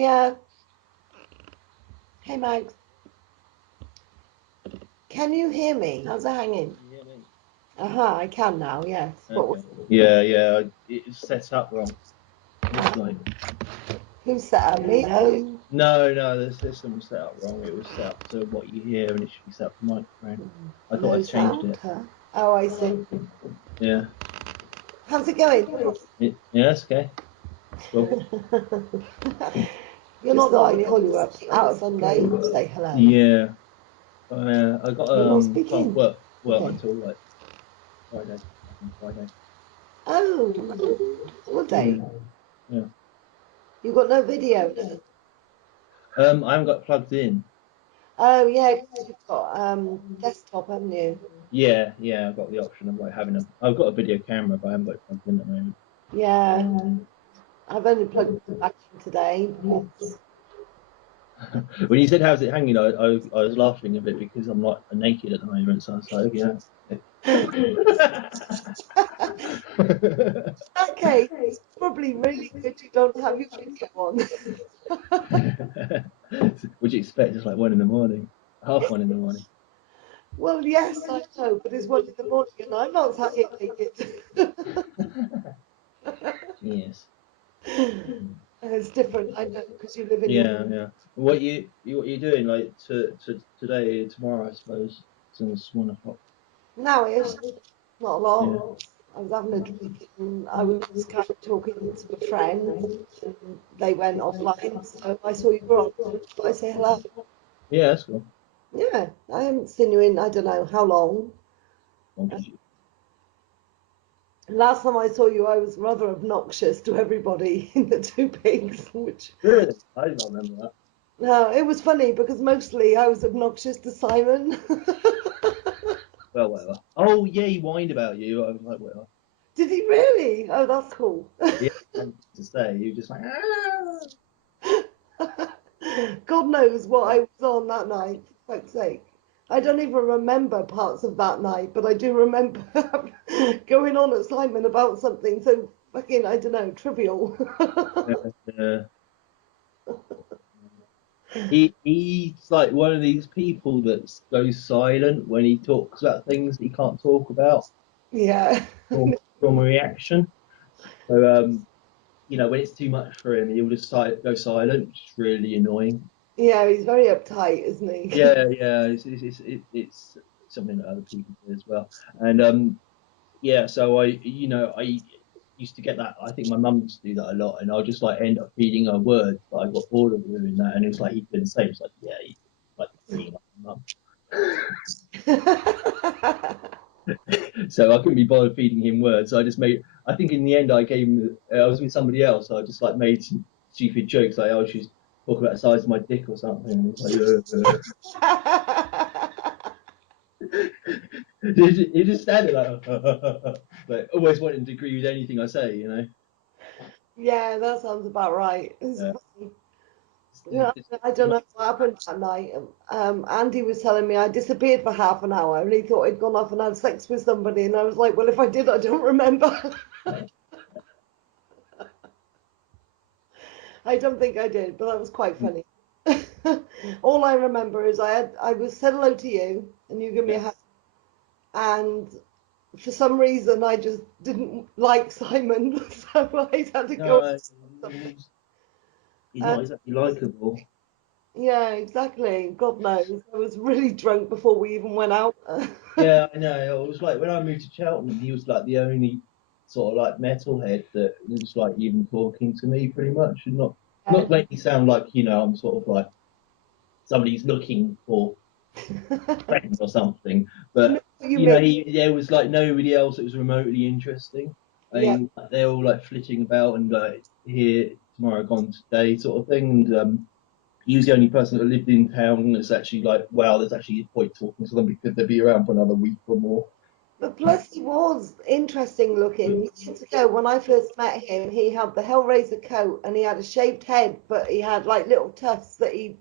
Hey, hey Max, can you hear me? How's it hanging? Can you hear me? I can now, yes. Okay. Yeah. It's set up wrong. Looks like. Who set up me? Oh, No. There's something set up wrong. It was set up to what you hear, and it should be set up for microphone. I thought no I'd changed sound, it. huh? Oh, I see. Yeah. How's it going? Yeah. That's okay. Cool. You're not that I call you up out of Sunday to say hello. Yeah. I got You're not can't speaking. work Okay. until like Friday. On Friday. Oh, holiday. Yeah. Yeah. You got no video, no? I haven't got plugged in. Oh, yeah, 'cause you've got desktop, haven't you? Yeah. I've got the option of like having a. I've got a video camera, but I haven't got it plugged in at the moment. Yeah, I've only plugged it back in today because When you said how's it hanging, I was laughing a bit because I'm like naked at the moment, so I was like, yeah. that case, it's probably really good you don't have your video on. Would you expect it's like 1 in the morning, half 1 in the morning? Well, yes, I know, but it's 1 in the morning and I'm not sat here naked. Yes. It's different, I know, because you live in your. Yeah. What you doing like to today, tomorrow, I suppose, since 1 o'clock. Now-ish, not a Yeah. lot. I was having a drink and I was kind of talking to a friend and they went offline, so I saw you were on. So I thought I'd say hello. Yeah, that's cool. Yeah, I haven't seen you in I don't know how long. Well, 'cause Last time I saw you, I was rather obnoxious to everybody in the Two Pigs, which really, I don't remember no, it was funny because mostly I was obnoxious to Simon. well, whatever. Oh yeah, he whined about you. I was like, whatever. Did he really? Oh, that's cool. Yeah, nothing to say. You just like, ah. God knows what I was on that night, for fuck's sake. I don't even remember parts of that night, but I do remember going on at Simon about something so fucking, I don't know, trivial. Uh, he's like one of these people that goes silent when he talks about things that he can't talk about Yeah. from a reaction. So when it's too much for him, he'll just go silent, which is really annoying. Yeah, he's very uptight, isn't he? Yeah, it's something that other people do as well. And yeah, so I used to get that. I think my mum used to do that a lot, and I'll just like end up feeding her words. But I got bored of doing that, and it was like he'd been the same. It's like, yeah, he's like being like my mum. So I couldn't be bothered feeding him words. So I just made. I think in the end, I gave him. I was with somebody else, so I just like made some stupid jokes like, "Oh, she's talking about the size of my dick or something." And he's like, he just standing like always wanting to agree with anything I say, you know. Yeah, that sounds about right. It's Yeah. funny. Yeah, I don't know what happened that night. Andy was telling me I disappeared for half an hour and he thought I'd gone off and had sex with somebody. And I was like, well, if I did, I don't remember. I don't think I did, but that was quite funny. All I remember is I was said hello to you and you give me Yeah. a hug. And for some reason, I just didn't like Simon. So I had to go. No, he's Uh, not exactly likable. yeah, exactly. God knows. I was really drunk before we even went out. Yeah, I know. It was like when I moved to Cheltenham, he was like the only sort of like metalhead that was like even talking to me pretty much, and Yeah. not make me sound like I'm sort of like somebody's looking for friends or something. I know But what you mean. there was like nobody else that was remotely interesting. I Yeah. mean, they're all like flitting about and like here tomorrow, gone today, sort of thing. And he was the only person that lived in town that's actually like, wow, there's actually a point talking to them because they'll be around for another week or more. But plus, he was interesting looking. Years ago, when I first met him, he had the Hellraiser coat and he had a shaved head, but he had like little tufts that he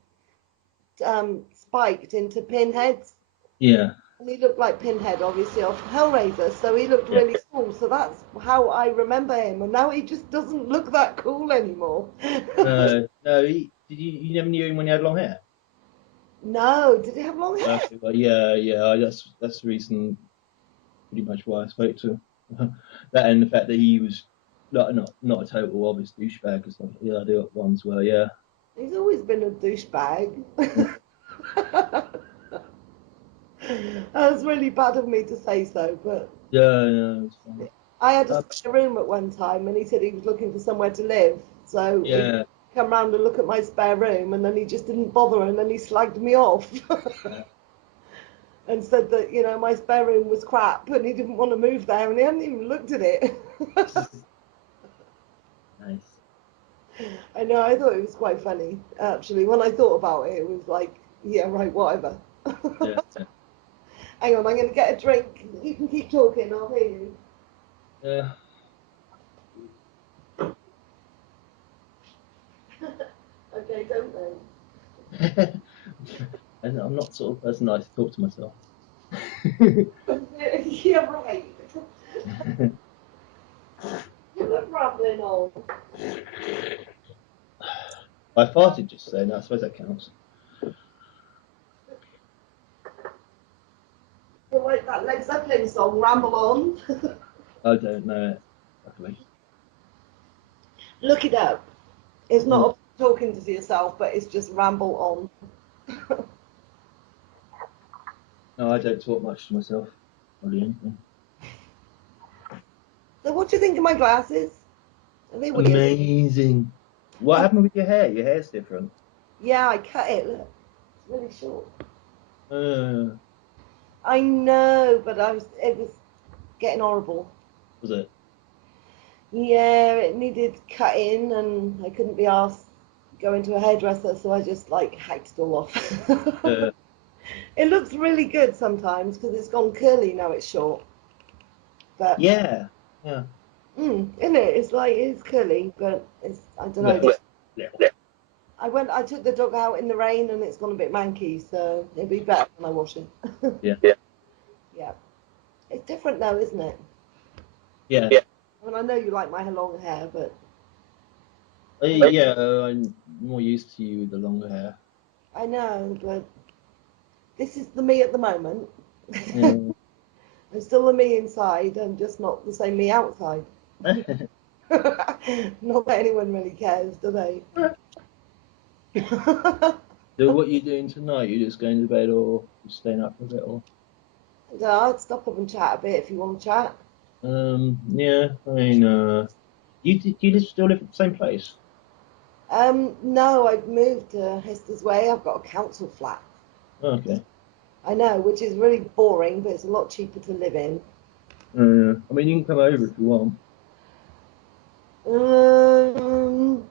spiked into pinheads. Yeah. And he looked like Pinhead, obviously, off Hellraiser, so he looked Yeah. really cool. So that's how I remember him, and now he just doesn't look that cool anymore. No. You never knew him when he had long hair? No, did he have long hair? Okay, well, yeah. That's the reason, pretty much why I spoke to him. That and the fact that he was not a total obvious douchebag or something. Yeah, I do at once. Well, yeah. He's always been a douchebag. That's really bad of me to say so, but Yeah, no, it's fine. I had a Um, spare room at one time, and he said he was looking for somewhere to live. So he yeah, come round and look at my spare room, and then he just didn't bother, and then he slagged me off yeah. and said that my spare room was crap, and he didn't want to move there, and he hadn't even looked at it. Nice. I know, I thought it was quite funny actually. When I thought about it, it was like, yeah, right, whatever. Yeah, Hang on, I'm going to get a drink. You can keep talking, I'll hear you. yeah. Okay, don't know. And I'm not the sort of person that likes to talk to myself. Yeah, right. You look rambling on. I farted just then. I suppose that counts. You like that Led Zeppelin song, Ramble On? I don't know it, luckily. Look it up. It's Mm. not talking to yourself, but it's just Ramble On. No, I don't talk much to myself. Hardly anything. So what do you think of my glasses? Are they weird? Amazing. What Oh, happened with your hair? Your hair's different. yeah, I cut it. Look, it's really short. Uh, I know, but it was getting horrible. was it? Yeah, it needed cutting, and I couldn't be asked going to a hairdresser, so I just like hacked it all off. Uh, It looks really good sometimes because it's gone curly now it's short. But yeah. Yeah. isn't it? It's like it's curly, but it's I don't know. Little. Little. I took the dog out in the rain and it's gone a bit manky, so it'll be better when I wash it. Yeah. Yeah, it's different though, isn't it? Yeah. I mean, I know you like my long hair, but Yeah. I'm more used to you with the longer hair. I know, but this is the me at the moment. Yeah. I'm still the me inside. I'm just not the same me outside. Not that anyone really cares, do they? So what are you doing tonight? You just going to bed or just staying up for a bit or? So I'd stop up and chat a bit if you want to chat. Yeah. I mean, do you still live at the same place? No, I've moved to Hester's Way. I've got a council flat. Oh, okay. I know, which is really boring, but it's a lot cheaper to live in. I mean, you can come over if you want. Um,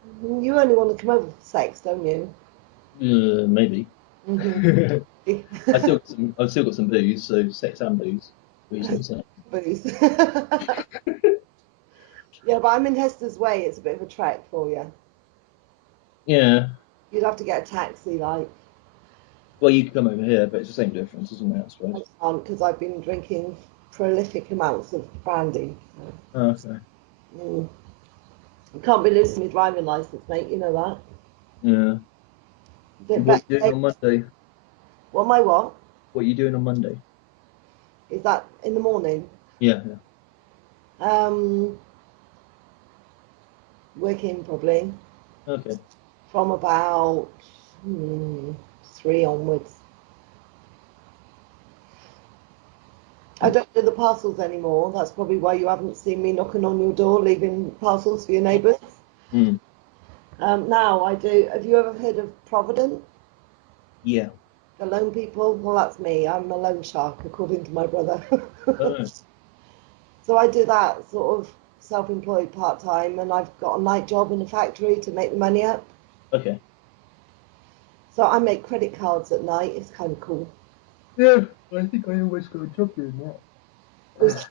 you only want to come over for sex, don't you? Maybe. Hmm. I've still got some booze, so sex and booze. Booze and sex. Booze. Yeah, but I'm in Hester's Way. It's a bit of a trek for you. Yeah. You'd have to get a taxi, like. Well, you can come over here, but it's the same difference, isn't it? I I suppose. can't because I've been drinking prolific amounts of brandy. So, Oh, okay. I can't be losing my driving license, mate. You know that. Yeah. Bit What are better. you doing on Monday? What my what? What are you doing on Monday? Is that in the morning? Yeah. Yeah. Um, Working probably Okay. from about 3 onwards. I don't do the parcels anymore. That's probably why you haven't seen me knocking on your door, leaving parcels for your neighbours. Mm. Now I do. Have you ever heard of Provident? Yeah. The loan people? Well, that's me. I'm a loan shark, according to my brother. Oh, So I do that sort of self-employed part-time, and I've got a night job in a factory to make the money up. okay. So I make credit cards at night. It's kind of cool. Yeah. I think I always got a job doing that. It was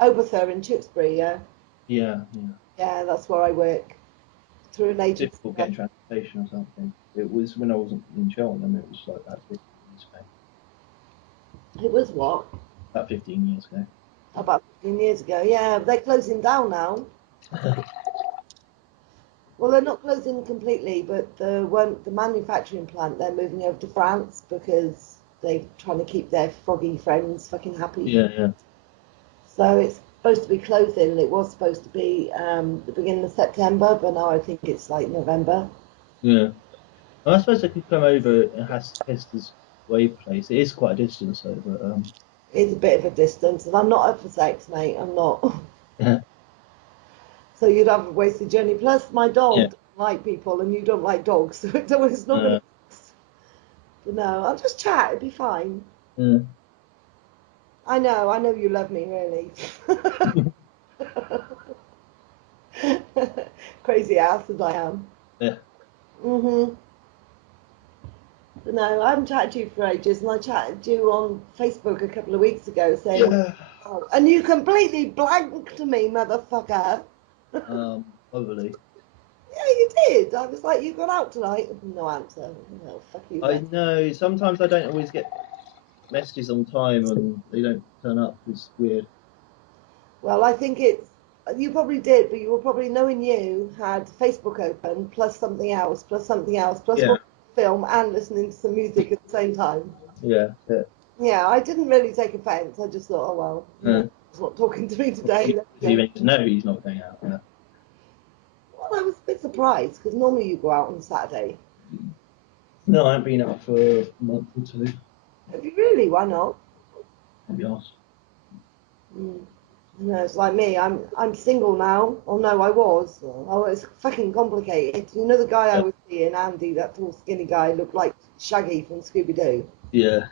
Oberthur in Tewkesbury, yeah. Yeah. Yeah. Yeah, that's where I work through an agency. Difficult getting transportation or something. It was when I wasn't in Cheltenham. It was like that. It was what? About 15 years ago. About 15 years ago. Yeah, they're closing down now. Well, they're not closing completely, but the manufacturing plant, they're moving over to France because they're trying to keep their froggy friends fucking happy. Yeah, yeah. So it's supposed to be closing. It was supposed to be the beginning of September, but now I think it's like November. Yeah. I suppose I could come over and Hester's Wave place. It is quite a distance though, but It's a bit of a distance, and I'm not up for sex, mate. I'm not. yeah, So you'd have a wasted journey. Plus, my yeah. dog doesn't like people, and you don't like dogs, so it's not going Uh, to. But no, I'll just chat. It'd be fine. yeah. I know you love me, really. Crazy ass as I am. Yeah. Mhm. But no, I haven't chatted to you for ages, and I chatted to you on Facebook a couple of weeks ago saying, Yeah. oh, and you completely blanked me, motherfucker. Probably. Yeah, you did. I was like, you got out tonight? No answer. No, fuck you I then. know. Sometimes I don't always get messages on time and they don't turn up. It's weird. Well, I think you probably did, but you were probably knowing you had Facebook open, plus something else, plus something else, plus Yeah. watching a film and listening to some music at the same time. Yeah. Yeah. Yeah, I didn't really take offence. I just thought, oh well, Uh, he's not talking to me today. Let's he go. meant to know he's not going out. Yeah. Well, I was a bit surprised because normally you go out on Saturday. No, I haven't been out for a month or two. Have you really? Why not? I'll be honest. Mm. No, it's like me. I'm single now. Oh no, I was. Oh, it's fucking complicated. You know the guy I Yeah. was seeing, Andy, that tall, skinny guy, looked like Shaggy from Scooby Doo. Yeah.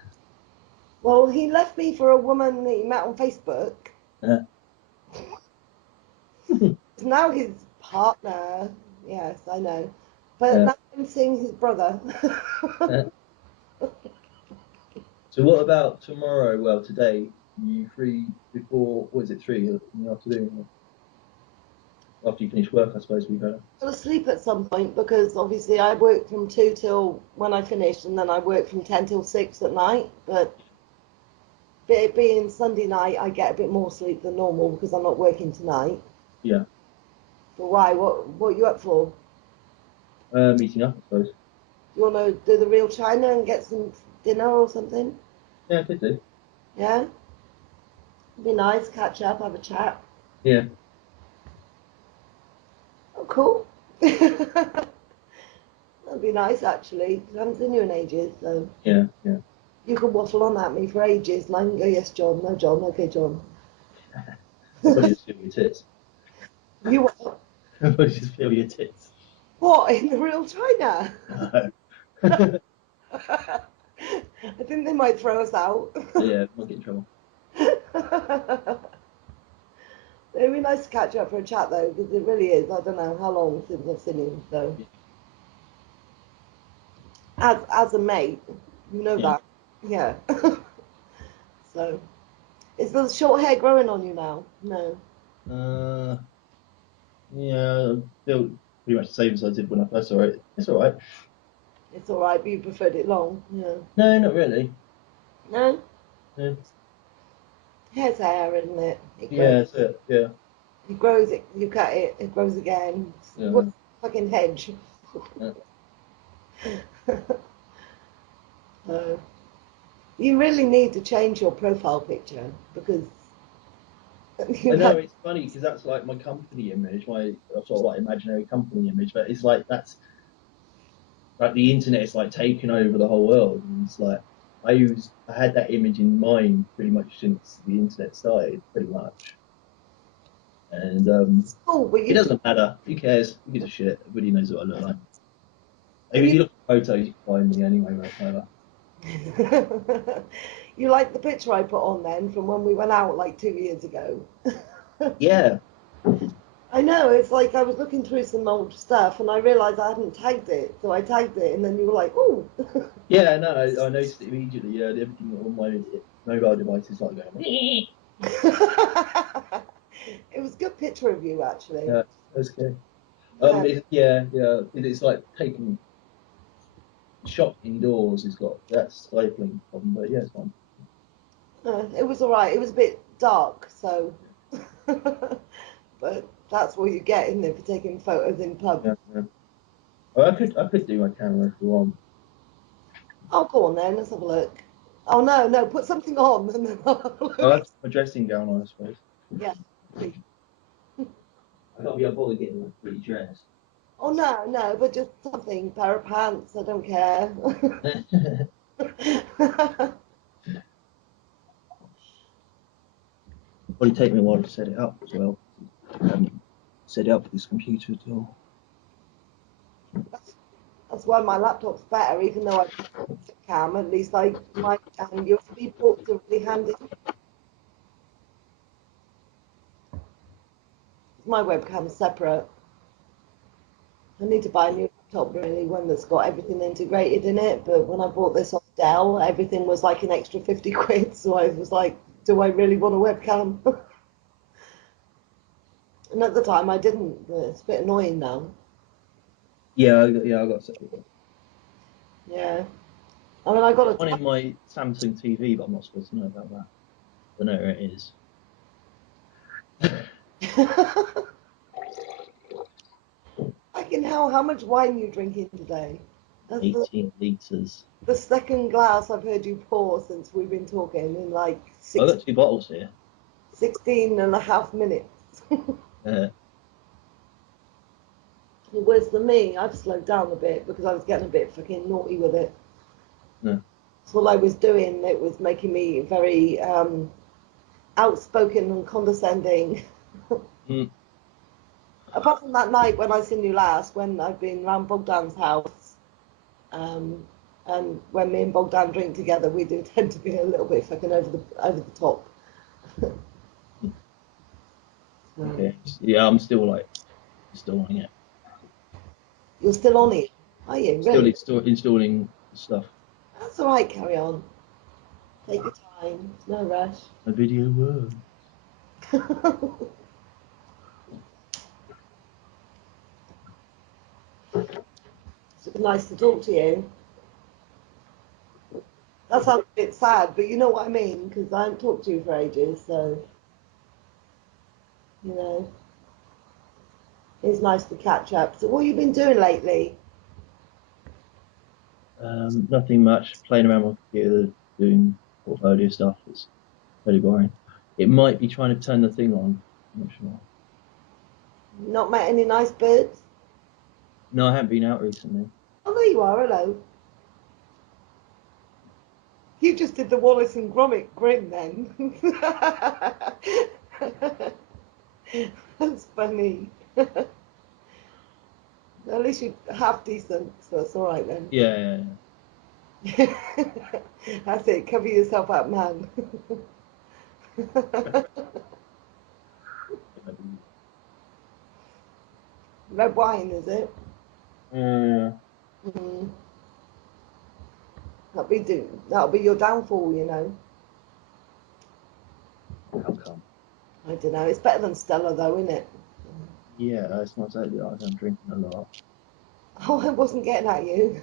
Well, he left me for a woman that he met on Facebook. Yeah. Now his partner. Yes, I know. But Yeah. now I'm seeing his brother. Yeah. So what about tomorrow? Well, today, you free before, what is it, 3 in the afternoon? After you finish work, I suppose we better. I'll sleep at some point because obviously I work from 2 till when I finish, and then I work from 10 till 6 at night. But it being Sunday night, I get a bit more sleep than normal because I'm not working tonight. Yeah. But why? What are you up for? Meeting up, I suppose. You want to do the real China and get some dinner or something? Yeah, could do. Yeah? It'd be nice, catch up, have a chat. Yeah. Oh, cool. That'd be nice, actually. I haven't seen you in ages, so Yeah. Yeah. you can waffle on at me for ages, and I can go, yes, John, no, John, okay, John. I'll probably just feel your tits. You what? I'll probably just feel your tits. What, in the real China? No. I think they might throw us out. Yeah, might get in trouble. It'd be nice to catch up for a chat, though, because it really is. I don't know how long since I've seen him, so. Yeah. As a mate, you know Yeah. that. Yeah. So, is the short hair growing on you now? No. Uh, yeah, I feel pretty much the same as I did when I first saw it. It's all right. It's all right, but you preferred it long. Yeah. No, not really. No? Yeah, Hair's hair, isn't it? It grows. yeah, that's it. Yeah, It grows, you cut it, it grows again. yeah, What's fucking hedge? yeah. So, you really need to change your profile picture because I you know had. it's funny because that's like my company image, my sort of like imaginary company image, but it's like that's like the internet is like taken over the whole world, and it's like I had that image in mind pretty much since the internet started, pretty much, and Oh, but it you doesn't matter. Who cares? Who gives a shit? Everybody knows what I look like. and If you look at photos, you can find me anyway, whatever. you like the picture I put on then from when we went out like 2 years ago. Yeah, I know, it's like I was looking through some old stuff and I realised I hadn't tagged it, so I tagged it and then you were like, oh. yeah, no, I noticed it immediately. Yeah, everything on my mobile device is like going. It was a good picture of you actually. Yeah, that's good. Yeah. Yeah, yeah. It's like taking shot indoors. It's got that stifling problem, but yeah, it's fine. It was all right. It was a bit dark, so, but that's what you get, isn't it, for taking photos in pubs? Yeah, yeah. Well, I could do my camera if you want. Oh, go on then. Let's have a look. Oh no, no, put something on and then I'll have a I'll look. have my dressing gown on, I suppose. Yeah. Please. I can't be a boy getting like pretty dressed. Oh no, no, but just something. Pair of pants. I don't care. Probably take me a while to set it up as well. I haven't set it up with this computer at all. That's why my laptop's better, even though I have a cam. At least my USB ports are really handy. My webcam's separate. I need to buy a new laptop, really, one that's got everything integrated in it. But when I bought this off Dell, everything was like an extra 50 quid. So I was like, do I really want a webcam? And at the time, I didn't. But it's a bit annoying now. Yeah, I got set it up. Yeah. I mean, I got One in my Samsung TV, but I'm not supposed to know about that. I don't know where it is. a. Fucking hell, how much wine you drinking today? That's 18 litres. the second glass I've heard you pour since we've been talking in like I've got 2 bottles here. 16 and a half minutes. Uh, Worse than me, I've slowed down a bit because I was getting a bit fucking naughty with it. no. So what I was doing, it was making me very outspoken and condescending. Mm. Apart from that night when I seen you last, when I've been round Bogdan's house, um, and when me and Bogdan drink together, we do tend to be a little bit fucking over the top. Okay. Yeah, I'm still like installing it. You're still on it, are you? Still Really? installing stuff. That's all right. Carry on. Take your time. No rush. A video word. It's nice to talk to you. That sounds a bit sad, but you know what I mean, because I haven't talked to you for ages, so you know, it's nice to catch up. So, what have you been doing lately? Nothing much. Playing around with my computer, doing portfolio stuff. It's very boring. It might be trying to turn the thing on. I'm not sure. Not met any nice birds? No, I haven't been out recently. Oh, there you are. Hello. You just did the Wallace and Gromit grin then. That's funny. At least you're half decent, so that's all right then. Yeah. That's it. Cover yourself up, man. Red wine, is it? Uh, Mm. That'll be your downfall, you know. how come? I don't know. It's better than Stella, though, isn't it? Yeah, it's not exactly like I'm drinking a lot. Oh, I wasn't getting at you.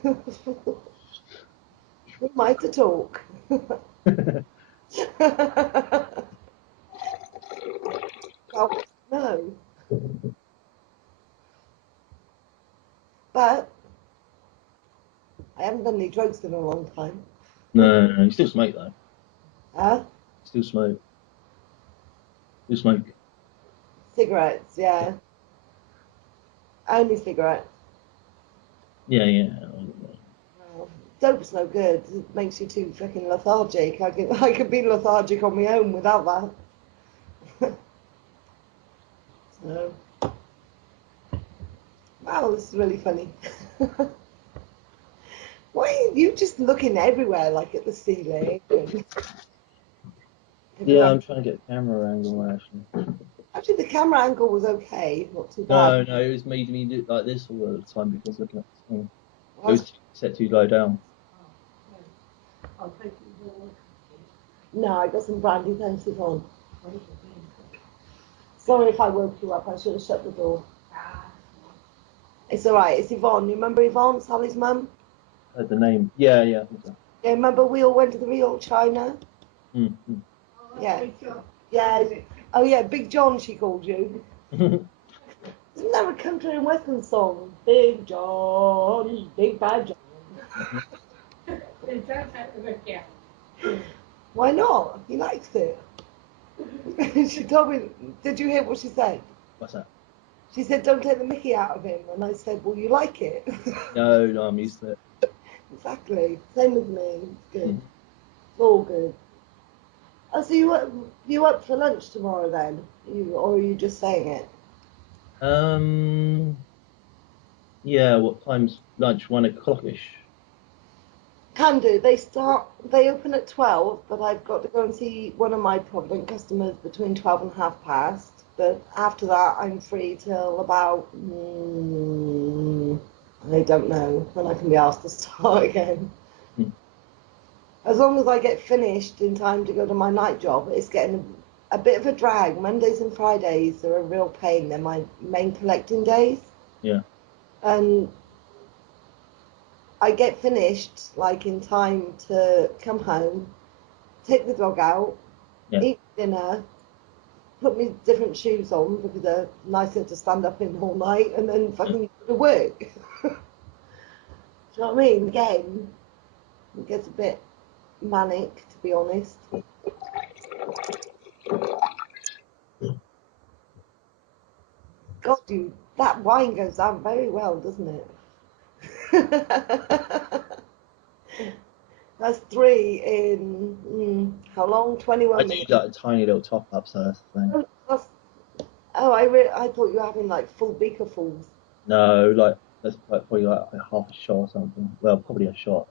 Who am I to talk? Oh, no. But I haven't done any drugs in a long time. No, you still smoke though. Huh? Still smoke. Still smoke. Cigarettes, yeah. Only cigarettes. Yeah. Well, dope's no good. It makes you too fucking lethargic. I could be lethargic on my own without that. So, wow, this is really funny. Why are you just looking everywhere, like at the ceiling and Yeah, everywhere? I'm trying to get a camera angle actually. Actually, the camera angle was okay, not too bad. No, it was made me look like this all the time because looking at the screen. It Well, was set too low down. no, I got some brandy, thanks, Yvonne. Sorry if I woke you up. I should have shut the door. It's all right. It's Yvonne. You remember Yvonne, Sally's mum? Heard the name. Yeah, I think so. Yeah, remember we all went to the Real China? Mm-hmm. Yeah. Yeah. Oh yeah, Big John she called you. Isn't there a country and western song? Big John, Big Bad John. Why not? He likes it. She told me, did you hear what she said? What's that? She said, don't take the mickey out of him. And I said, well, you like it. No, I'm used to it. Exactly. Same as me. It's good. Mm. It's all good. Oh, so you up for lunch tomorrow then? Or are you just saying it? Yeah, what time's lunch? 1 o'clockish. Can do. They open at 12, but I've got to go and see one of my Provident customers between 12 and half past. But after that, I'm free till about, I don't know when I can be asked to start again. Mm. As long as I get finished in time to go to my night job, it's getting a bit of a drag. Mondays and Fridays are a real pain. They're my main collecting days. Yeah. And I get finished like in time to come home, take the dog out, Yeah. eat dinner, put me different shoes on because they're nicer to stand up in all night, and then fucking go to work. Do you know what I mean? Again, it gets a bit manic, to be honest. God, that wine goes down very well, doesn't it? That's three in how long? I 21 do minutes. like a tiny little top up, so that's the thing. That's, I thought you were having like full beakerfuls. No, like that's probably like half a shot or something. Well, probably a shot.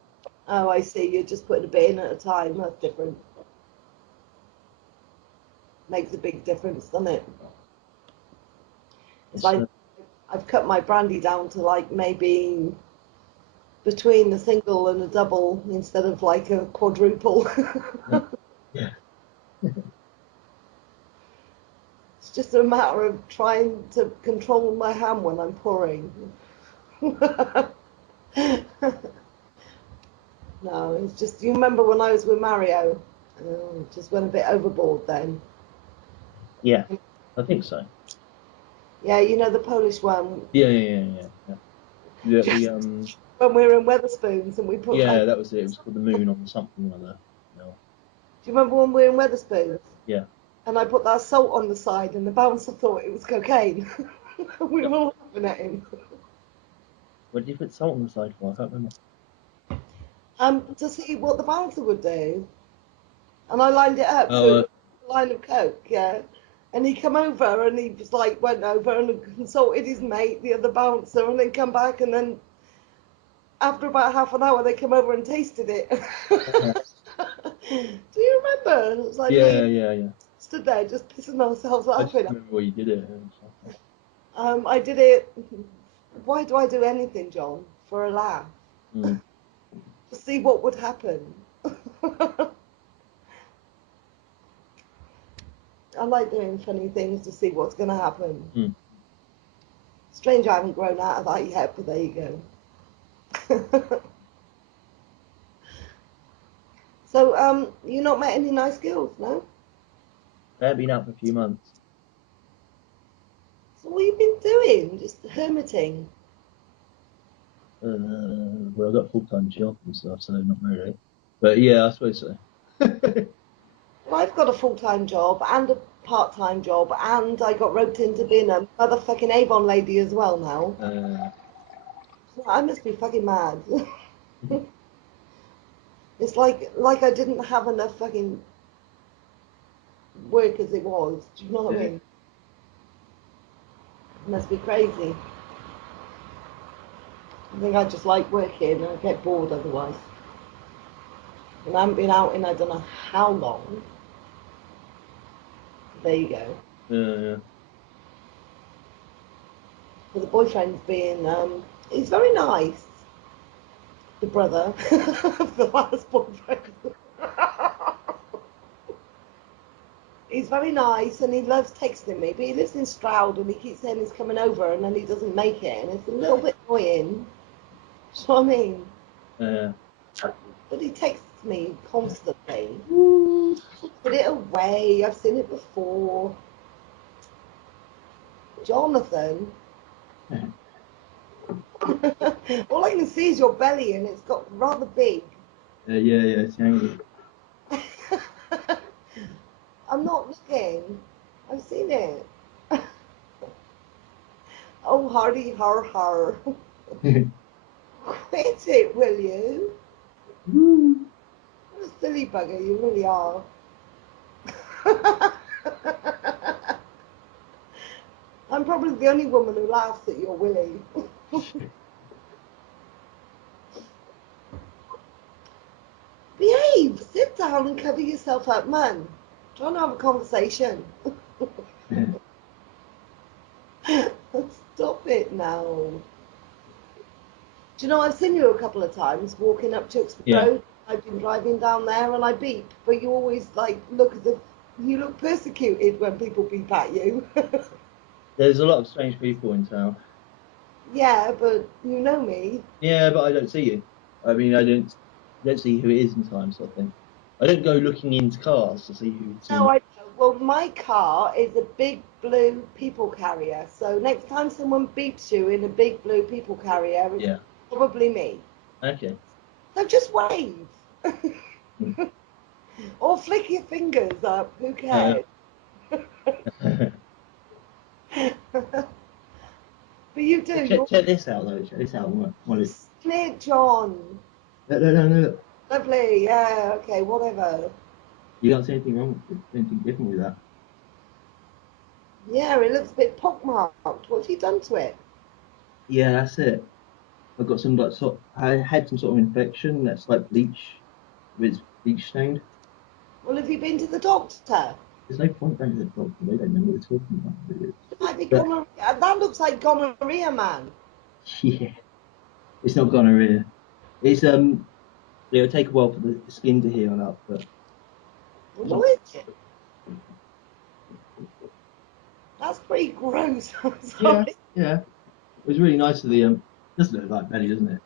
Oh, I see. You're just putting a bit in at a time. That's different. Makes a big difference, doesn't it? It's It's, like I've cut my brandy down to like maybe between the single and a double instead of like a quadruple. yeah. It's just a matter of trying to control my hand when I'm pouring. No, it's just, you remember when I was with Mario? Just went a bit overboard then. Yeah, I think so. Yeah, you know the Polish one. Yeah. The When we were in Weatherspoons and we put like, yeah, that was it. It was called the moon on something or other. No. do you remember when we were in Weatherspoons? Yeah. And I put that salt on the side and the bouncer thought it was cocaine. We were all laughing at him. What did you put salt on the side for? I can't remember. To see what the bouncer would do. And I lined it up so Oh, it was a line of coke, yeah. And he come over and he was like went over and consulted his mate, the other bouncer, and then come back and then after about half an hour they come over and tasted it. Do you remember? It was like me yeah. stood there just pissing ourselves I just laughing. remember where you did it. I did it. Why do I do anything, John? For a laugh. Mm. To see what would happen. I like doing funny things to see what's going to happen. Mm. Strange I haven't grown out of that yet, but there you go. So, you not met any nice girls, no? They've been out for a few months. So what have you been doing? Just hermiting? Well, I've got a full-time job and stuff, so not really. But yeah, I suppose so. Well, I've got a full-time job and a part-time job, and I got roped into being a motherfucking Avon lady as well now. So I must be fucking mad. It's like I didn't have enough fucking work as it was. Do you know what I mean? It must be crazy. I think I just like working. I get bored otherwise. And I haven't been out in I don't know how long. There you go. Yeah. But the boyfriend's being, he's very nice. The brother of the last boyfriend. He's very nice and he loves texting me, but he lives in Stroud and he keeps saying he's coming over and then he doesn't make it, and it's a little bit annoying. Do you know what I mean? Yeah. But he texts me constantly. Ooh. Put it away. I've seen it before. Jonathan. All I can see is your belly, and it's got rather big. Yeah, it's angry. I'm not looking. I've seen it. Oh, hardy, har, har. Quit it, will you? What a silly bugger you really are. I'm probably the only woman who laughs at your willy. Behave, sit down and cover yourself up, man. Trying to have a conversation. Stop it now. Do you know, I've seen you a couple of times walking up Tewkesbury Yeah. Road. I've been driving down there and I beep, but you always like look as if you look persecuted when people beep at you. There's a lot of strange people in town. Yeah, but you know me. Yeah, but I don't see you. I mean, I don't see who it is in time, sort of thing. I don't go looking into cars to see who's No, in. I don't. Well, my car is a big blue people carrier. So next time someone beeps you in a big blue people carrier, it's Yeah. probably me. Okay. So just wave. Hmm. Or flick your fingers up. Who cares? But you do. You're check this out though. Check this out. What it? it, John. No. Lovely. Yeah. Okay. Whatever. You don't see anything wrong with it, anything different with that. Yeah. It looks a bit pockmarked. What's he done to it? Yeah, that's it. I've got some I had some sort of infection that's like bleach. It's bleach stained. Well, have you been to the doctor? There's no point going to the doctor. They don't know what they're talking about. It might be But gonorrhea. That looks like gonorrhea, man. yeah, it's not gonorrhea. It's it'll take a while for the skin to heal up, but it's What not. is it? That's pretty gross. I'm Yeah, sorry. yeah. It was really nice of the doesn't look like belly, doesn't it?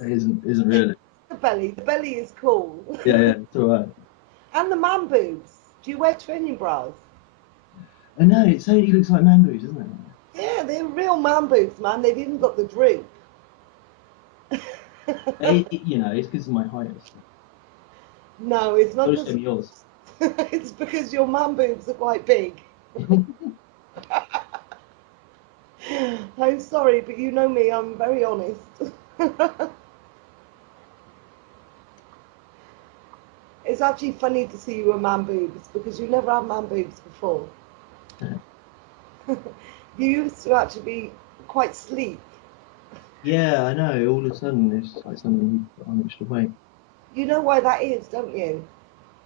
It isn't really. The belly. The belly is cool. Yeah, it's all right. And the man boobs. Do you wear training bras? I know it totally looks like man boobs, doesn't it? Yeah, they're real man boobs, man. They've even got the droop. It's because of my height and stuff. No, it's not I'll just show because me yours. it's because your man boobs are quite big. I'm sorry, but you know me, I'm very honest. It's actually funny to see you with man boobs because you never had man boobs before. You used to actually be quite sleek. Yeah, I know. All of a sudden, it's like suddenly you put on extra weight. You know why that is, don't you?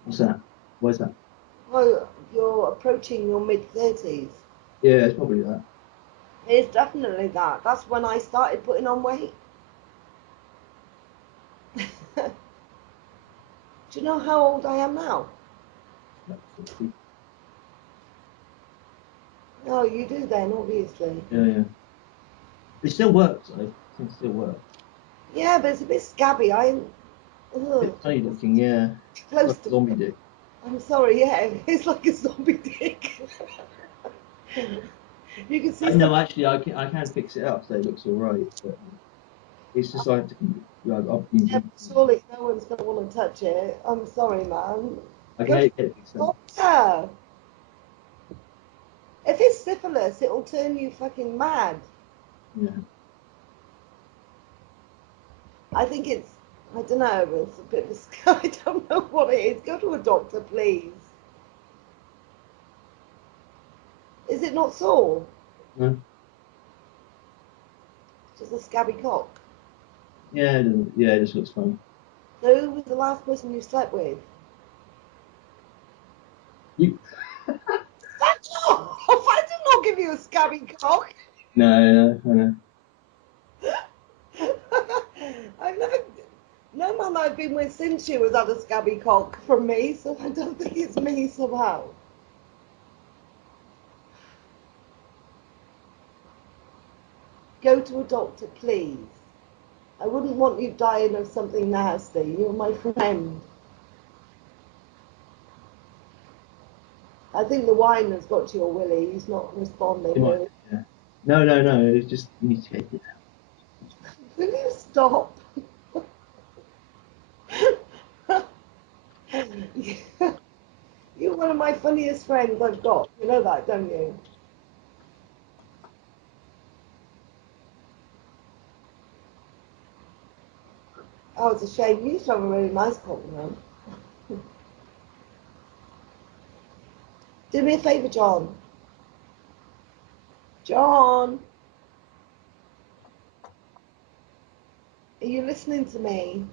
What's that? Why's that? Well, you're approaching your mid-30s. Yeah, it's probably that. It's definitely that. That's when I started putting on weight. Do you know how old I am now? Like 60. Oh, you do then, obviously. Yeah. It still works, though. It still works. Yeah, but it's a bit scabby. Ugh, Bit funny looking, yeah. close Like a to. zombie dick. I'm sorry, yeah, it's like a zombie dick. You can see some. No, actually, I can fix it up so it looks all right. But it's just I have to keep. I've Yeah, been. surely no one's going to want to touch it. I'm sorry, man. I can Go to get it fixed the up. doctor. If it's syphilis, it'll turn you fucking mad. Yeah. I think it's, I don't know, it's a bit of a, I don't know what it is. Go to a doctor, please. Is it not sore? No. Just a scabby cock. Yeah, it just looks funny. So who was the last person you slept with? You. Fuck off! I did not give you a scabby cock. No, I know. I've never, no man I've been with since you has had a scabby cock from me, so I don't think it's me somehow. Go to a doctor, please. I wouldn't want you dying of something nasty. You're my friend. I think the wine has got to your Willie. He's not You responding might. really. Yeah. No, no, no. It's just you need to get it Will you stop? You're one of my funniest friends I've got. You know that, don't you? Oh, it's a shame. You used to have a really nice compliment. Do me a favour, John. John, are you listening to me?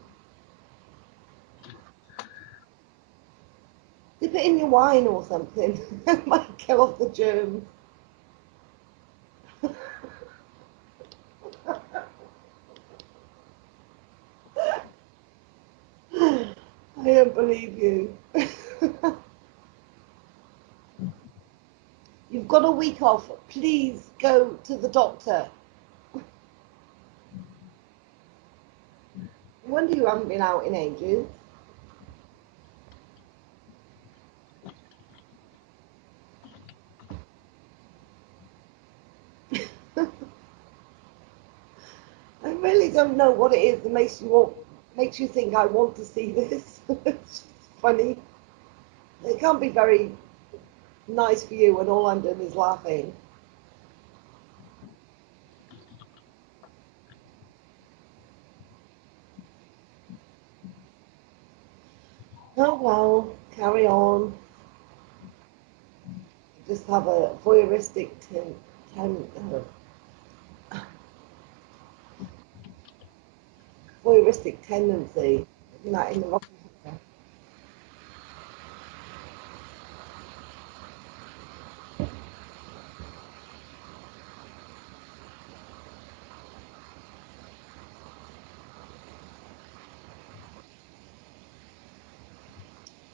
Dip it in your wine or something. It might kill off the germs. I don't believe you. You've got a week off. Please go to the doctor. I wonder you haven't been out in ages. I really don't know what it is that makes you think I want to see this. It's just funny. It can't be very nice for you when all I'm doing is laughing. Oh well, carry on. Just have a ten, voyeuristic tendency. Isn't that in the rock?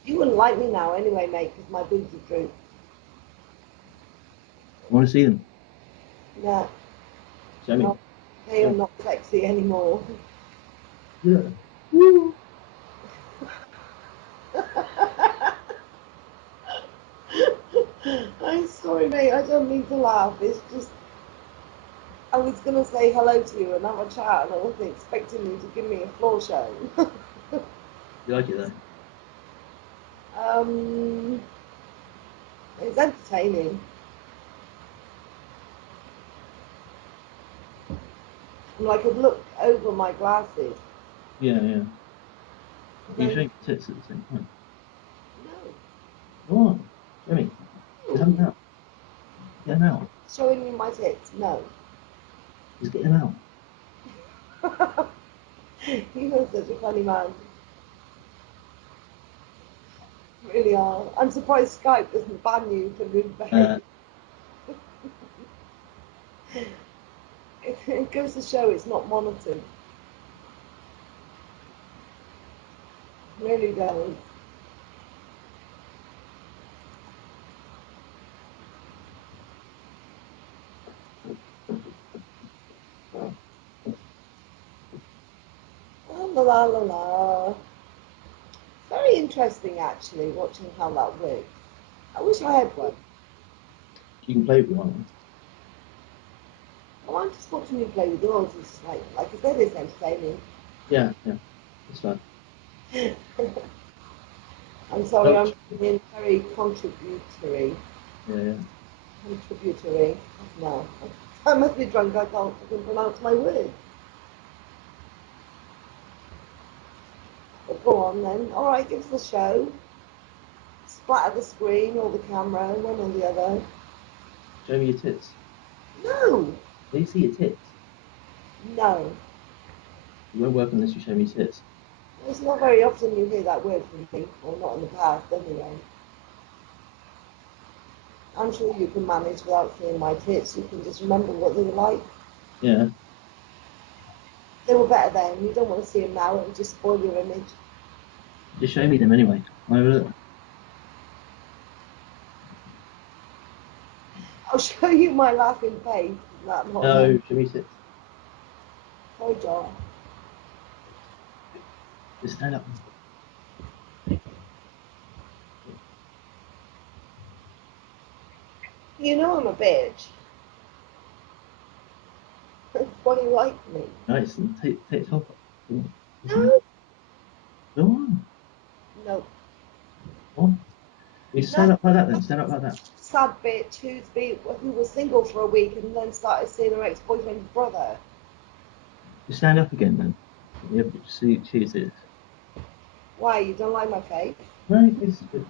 You wouldn't like me now anyway, mate, because my boobs are drooped. I want to see them. No, Show me. not, they are not sexy anymore. Yeah. Woo. I'm sorry, mate. I don't mean to laugh. It's just I was gonna say hello to you and have a chat, and I wasn't expecting you to give me a floor show. You like it though? um, it's entertaining. And I could look over my glasses. Yeah, yeah. Are you Then, showing your tits at the same time? no. Go on. Show me. Get them out. Get them out. Showing you my tits? No. Just get them out. You are such a funny man. You really are. I'm surprised Skype doesn't ban you for rude behaviour. It goes to show it's not monitored. It really does. La la la la. Very interesting, actually, watching how that works. I wish I had one. You can play with one. Well, I'm just watching you play with yours. It's like I said, it's entertaining. Yeah, yeah. It's fun. I'm sorry, Oh, I'm being very contributory. yeah, Contributory. No, I must be drunk. I can't fucking pronounce my words. But go on then. All right, give us a show. Splatter the screen or the camera, one or the other. show me your tits. No, Let me see your tits. no. You won't work unless you show me your tits. It's not very often you hear that word from me, or not in the past anyway. I'm sure you can manage without seeing my tits. You can just remember what they were like. Yeah. They were better then. You don't want to see them now. It would just spoil your image. Just show me them anyway. I'll have a look. I'll show you my laughing face. Is that not enough? No, show me your tits. Sorry, John. Just stand up. You know I'm a bitch. Why do you like me? Nice, and take top off. Come on. No. Go on. No. Go on. You No. stand up like that then. Stand up like that. Sad bitch who was single for a week and then started seeing her ex-boyfriend's brother. You stand up again then. Yeah, but see this. Why, you don't like my face? No, it's good.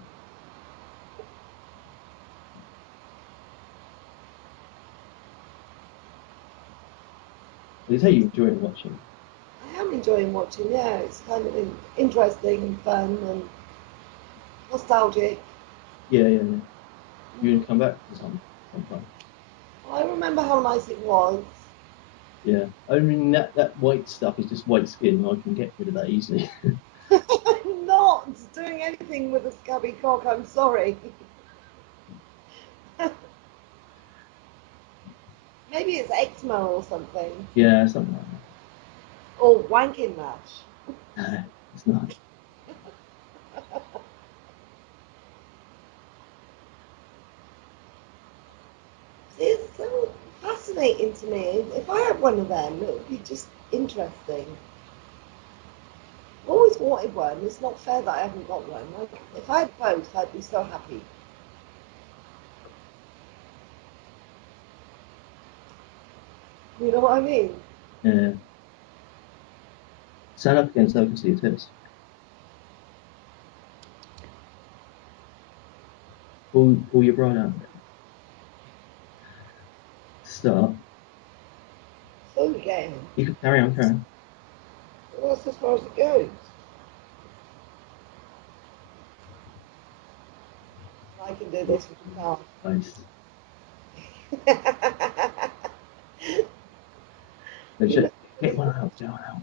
You say you enjoy watching. I am enjoying watching, yeah. It's kind of interesting and fun and nostalgic. Yeah. You're gonna come back for sometime. I remember how nice it was. Yeah. I mean that white stuff is just white skin. I can get rid of that easily. I'm not doing anything with a scabby cock, I'm sorry. Maybe it's eczema or something. Yeah, something like that. Or wanking rash. No, it's not. It's so fascinating to me. If I had one of them, it would be just interesting. I've always wanted one. It's not fair that I haven't got one. Like, if I had both, I'd be so happy. You know what I mean? Yeah. Stand up again so I can see your tits. Pull your bra down. Start. So again, You can carry on. well, that's as far as it goes. I can do this with you now. Nice. You know, Get one out, get one out.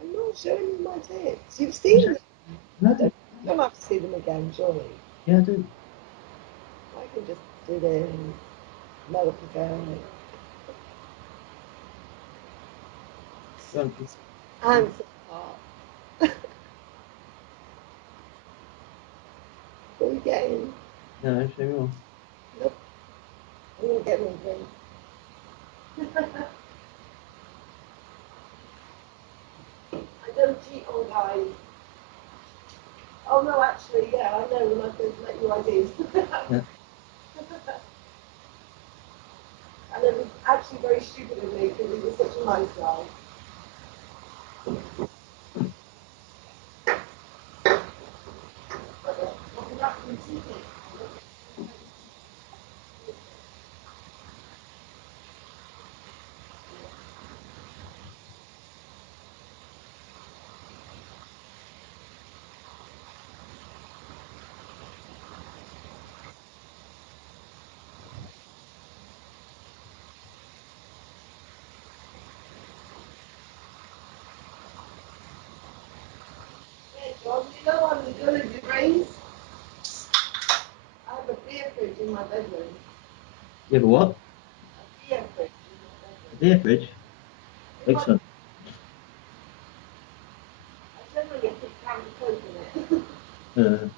I'm not showing you my tits. You've seen them. No, You don't have to see them again, surely. yeah, I do. I can just do this and let it go. Go on. And so hard. What are you getting? No, show me more. Nope. I'm going to get moving. I don't cheat on guys. Oh no, actually, yeah, I know when I first met you I did. Yeah. And it was actually very stupid of me because he was such a nice guy. Yeah, John, you know I'm the good of your brains. I have a beer fridge in my bedroom. You have a what? A beer fridge in my A bedroom. beer fridge. In my, Excellent. I generally put cans of Coke in it. Uh,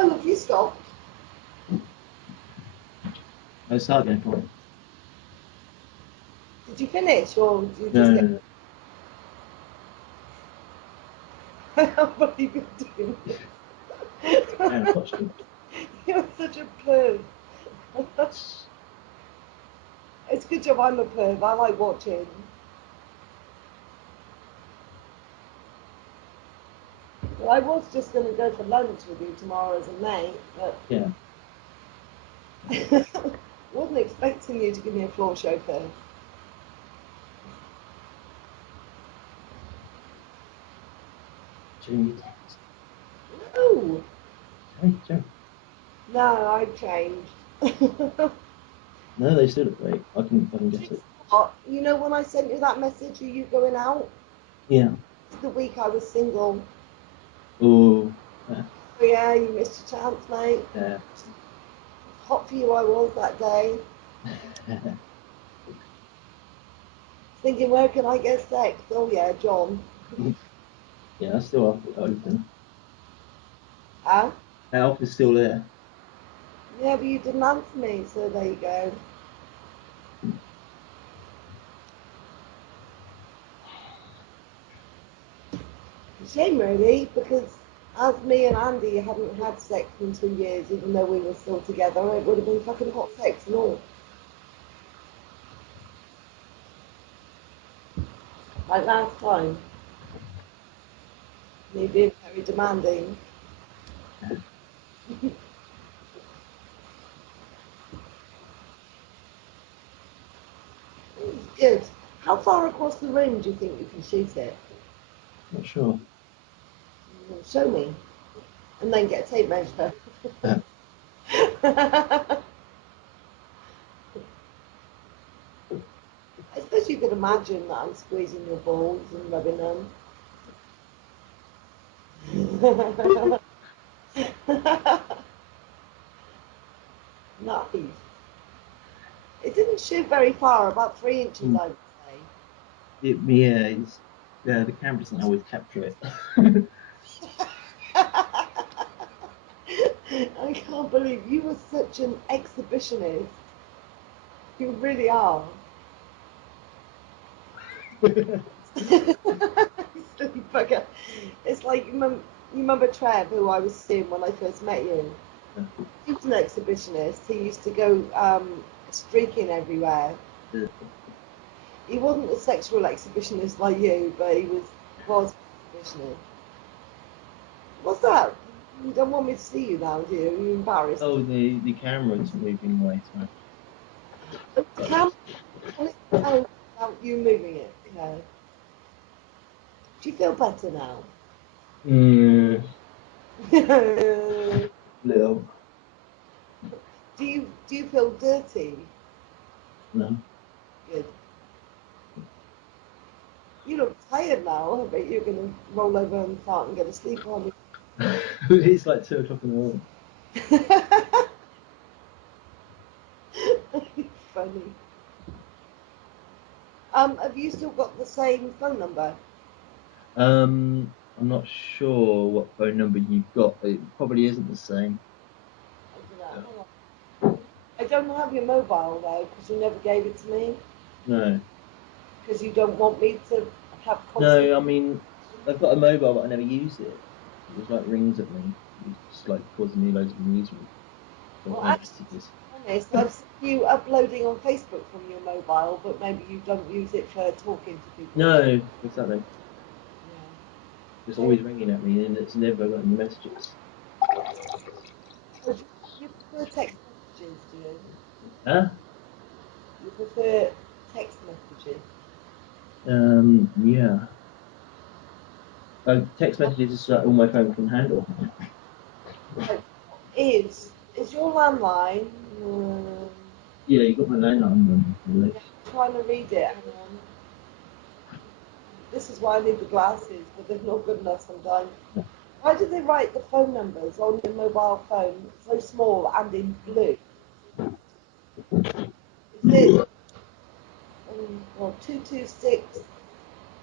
Oh, have you stopped? I'll start again. Come on. Did you finish or did you No, just no, get... no. I can't believe you're doing Man, this. watch me. You're such a perv. It's a good job I'm a perv. I like watching. Well, I was just going to go for lunch with you tomorrow as a mate, but Yeah. wasn't expecting you to give me a floor show first. Jimmy tits. No, Hey. no, I changed. No, they still look great. I can get it. You know when I sent you that message, are you going out? Yeah. It's the week I was single. Oh. Oh yeah, you missed your chance, mate. Yeah. Hot for you I was that day. Thinking, where can I get sex? Oh yeah, John. Yeah, that's still open. Huh? Alf is still there. Yeah, but you didn't answer me, so there you go. Shame really, because as me and Andy hadn't had sex in 2 years, even though we were still together, it would have been fucking hot sex and all. Like last time, me being very demanding. It was good. How far across the room do you think you can shoot it? Not sure. Show me, and then get a tape measure. I suppose you could imagine that I'm squeezing your balls and rubbing them. Nice. It didn't shoot very far, about 3 inches, I would The camera doesn't always capture it. say. I can't believe you were such an exhibitionist. You really are. Silly bugger. It's like you remember Trev, who I was seeing when I first met you. He was an exhibitionist. He used to go streaking everywhere. He wasn't a sexual exhibitionist like you, but he was an exhibitionist. What's that? You don't want me to see you now, do you? Are you embarrassed? Oh, the camera's moving away. Sorry. The camera on its own without you moving it. Yeah. Do you feel better now? Mm, do little. you feel dirty? No. Good. You look tired now. I bet you're gonna roll over and fart and go to sleep on It's like 2 o'clock in the morning. me. Funny. Have you still got the same phone number? I'm not sure what phone number you've got. It probably isn't the same. I don't know. Hang on. I don't have your mobile though, because you never gave it to me. No. Because you don't want me to have constant. No, I mean, I've got a mobile, but I never use it. It just like rings at me. It's just like causing me loads of amusement. Got Well, no actually, messages. to be honest, I've seen you uploading on Facebook from your mobile, but maybe you don't use it for talking to people. No, exactly. It's Yeah. always ringing at me, and it's never got any messages. So do you prefer text messages, do you? Huh? You prefer text messages? Yeah. Text messages is like all my phone can handle. Like, is your landline? Um, Yeah, you got my landline number. Really. yeah, I'm trying to read it. Hang on. This is why I need the glasses, but they're not good enough sometimes. Why do they write the phone numbers on your mobile phone so small and in blue? Is it well, 226? No.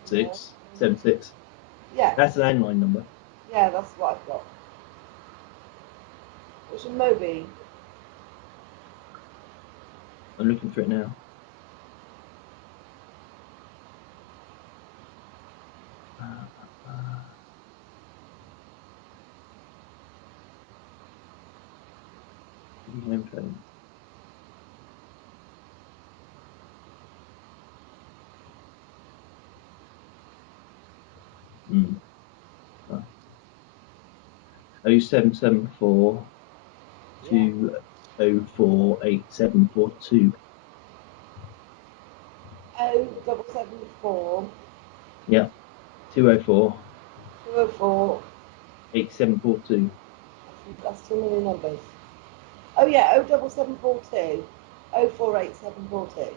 676. Yeah, That's a landline number. yeah, that's what I've got. What's your Moby? I'm looking for it now. Home phone. Hmm. 0774 Yeah. 2048742. O double seven four Yeah, 204 204. 8742. That's too many numbers. Oh yeah, O double seven four two 048742.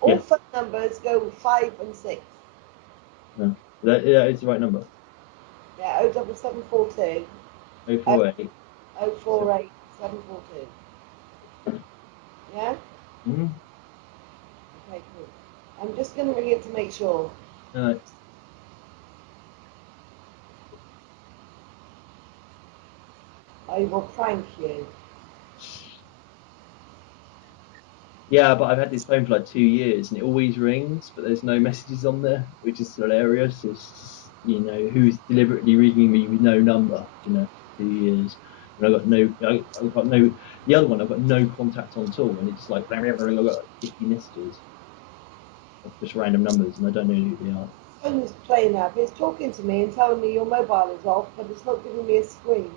All Yeah, phone numbers go 5 and 6. no, that is the right number. Yeah, O double seven four two 048. O So, four eight seven four two. Yeah? mm, Okay, cool. I'm just gonna ring it to make sure. uh, I will prank you. Yeah, but I've had this phone for like 2 years and it always rings, but there's no messages on there, which is hilarious. It's just, who's deliberately ringing me with no number, 2 years. And I've got no, the other one, I've got no contact on at all. And it's like, I've got like 50 messages of just random numbers and I don't know who they are. Phone is playing up. It's talking to me and telling me your mobile is off, but it's not giving me a screen.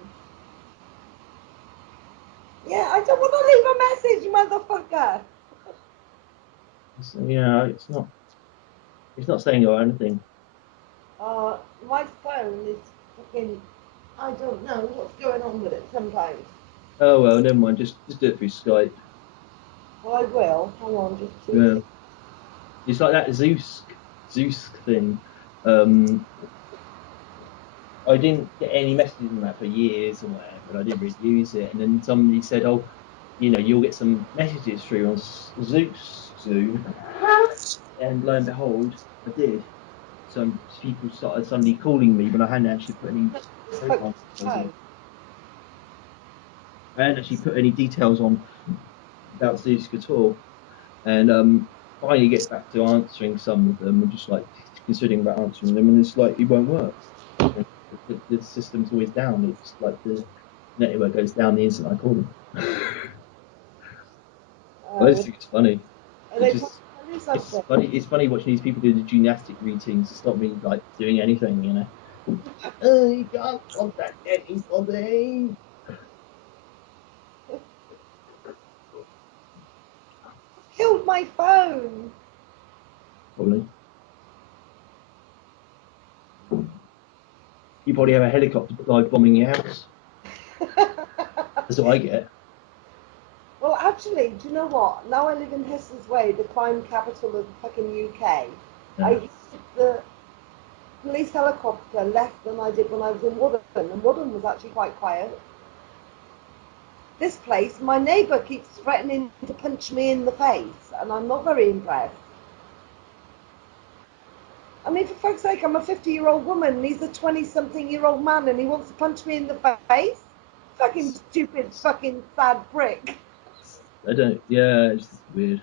Yeah, I don't want to leave a message, motherfucker. So, yeah, it's not saying or anything. My phone is fucking. I don't know what's going on with it sometimes. Oh, well, never mind. Just do it through Skype. Well, I will. Hang on, just two Yeah. seconds. It's like that Zeus thing. Um, I didn't get any messages on that for years or whatever, and I didn't really use it. And then somebody said, "Oh, you'll get some messages through on Zeus soon." And lo and behold, I did. Some people started suddenly calling me when I hadn't actually put any It's fucking profile details on. phone. I hadn't actually put any details on about Zeus at all. And finally get back to answering some of them and just like considering about answering them, and it's like it won't work. The system's always down. It's like the network goes down the instant I call them. I just Are think it's funny. they It trying just to tell you it's something? funny. It's funny watching these people do the gymnastic routines to stop me like doing anything. Oh, you can't contact anybody. Killed my phone. Probably. You probably have a helicopter dive bombing your house. That's what I get. Well, actually, do you know what? Now I live in Heston's Way, the crime capital of the fucking UK. I Yeah. hear the police helicopter less than I did when I was in Woodham, and Woodham was actually quite quiet. This place, my neighbour keeps threatening to punch me in the face, and I'm not very impressed. I mean, for fuck's sake, I'm a 50-year-old woman, and he's a 20-something-year-old man, and he wants to punch me in the face? Fucking stupid, fucking sad prick. I don't. Yeah, it's just weird.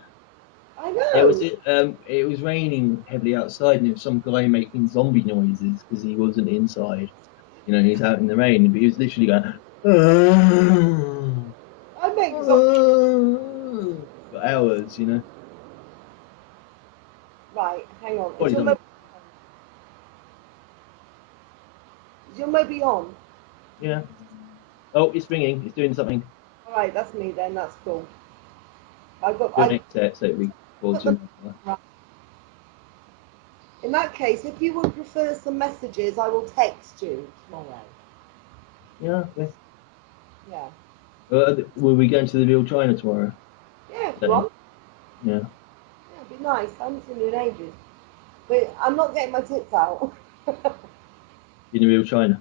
I It know. it was raining heavily outside, and it was some guy making zombie noises because he wasn't inside. He's out in the rain, but he was literally going I make some. for hours. Right, hang on. Probably something. Is your mobi on? Yeah. Oh, it's ringing. It's doing something. All right, that's me then. That's cool. I got Your I next set, so we call got the to. right. In that case, if you would prefer some messages, I will text you tomorrow. Yeah. Okay. Yeah. Will we going to the real China tomorrow? Yeah, if you Setting. want. Yeah. Yeah, it'd be nice. I haven't seen you in ages. But I'm not getting my tits out. In the real China.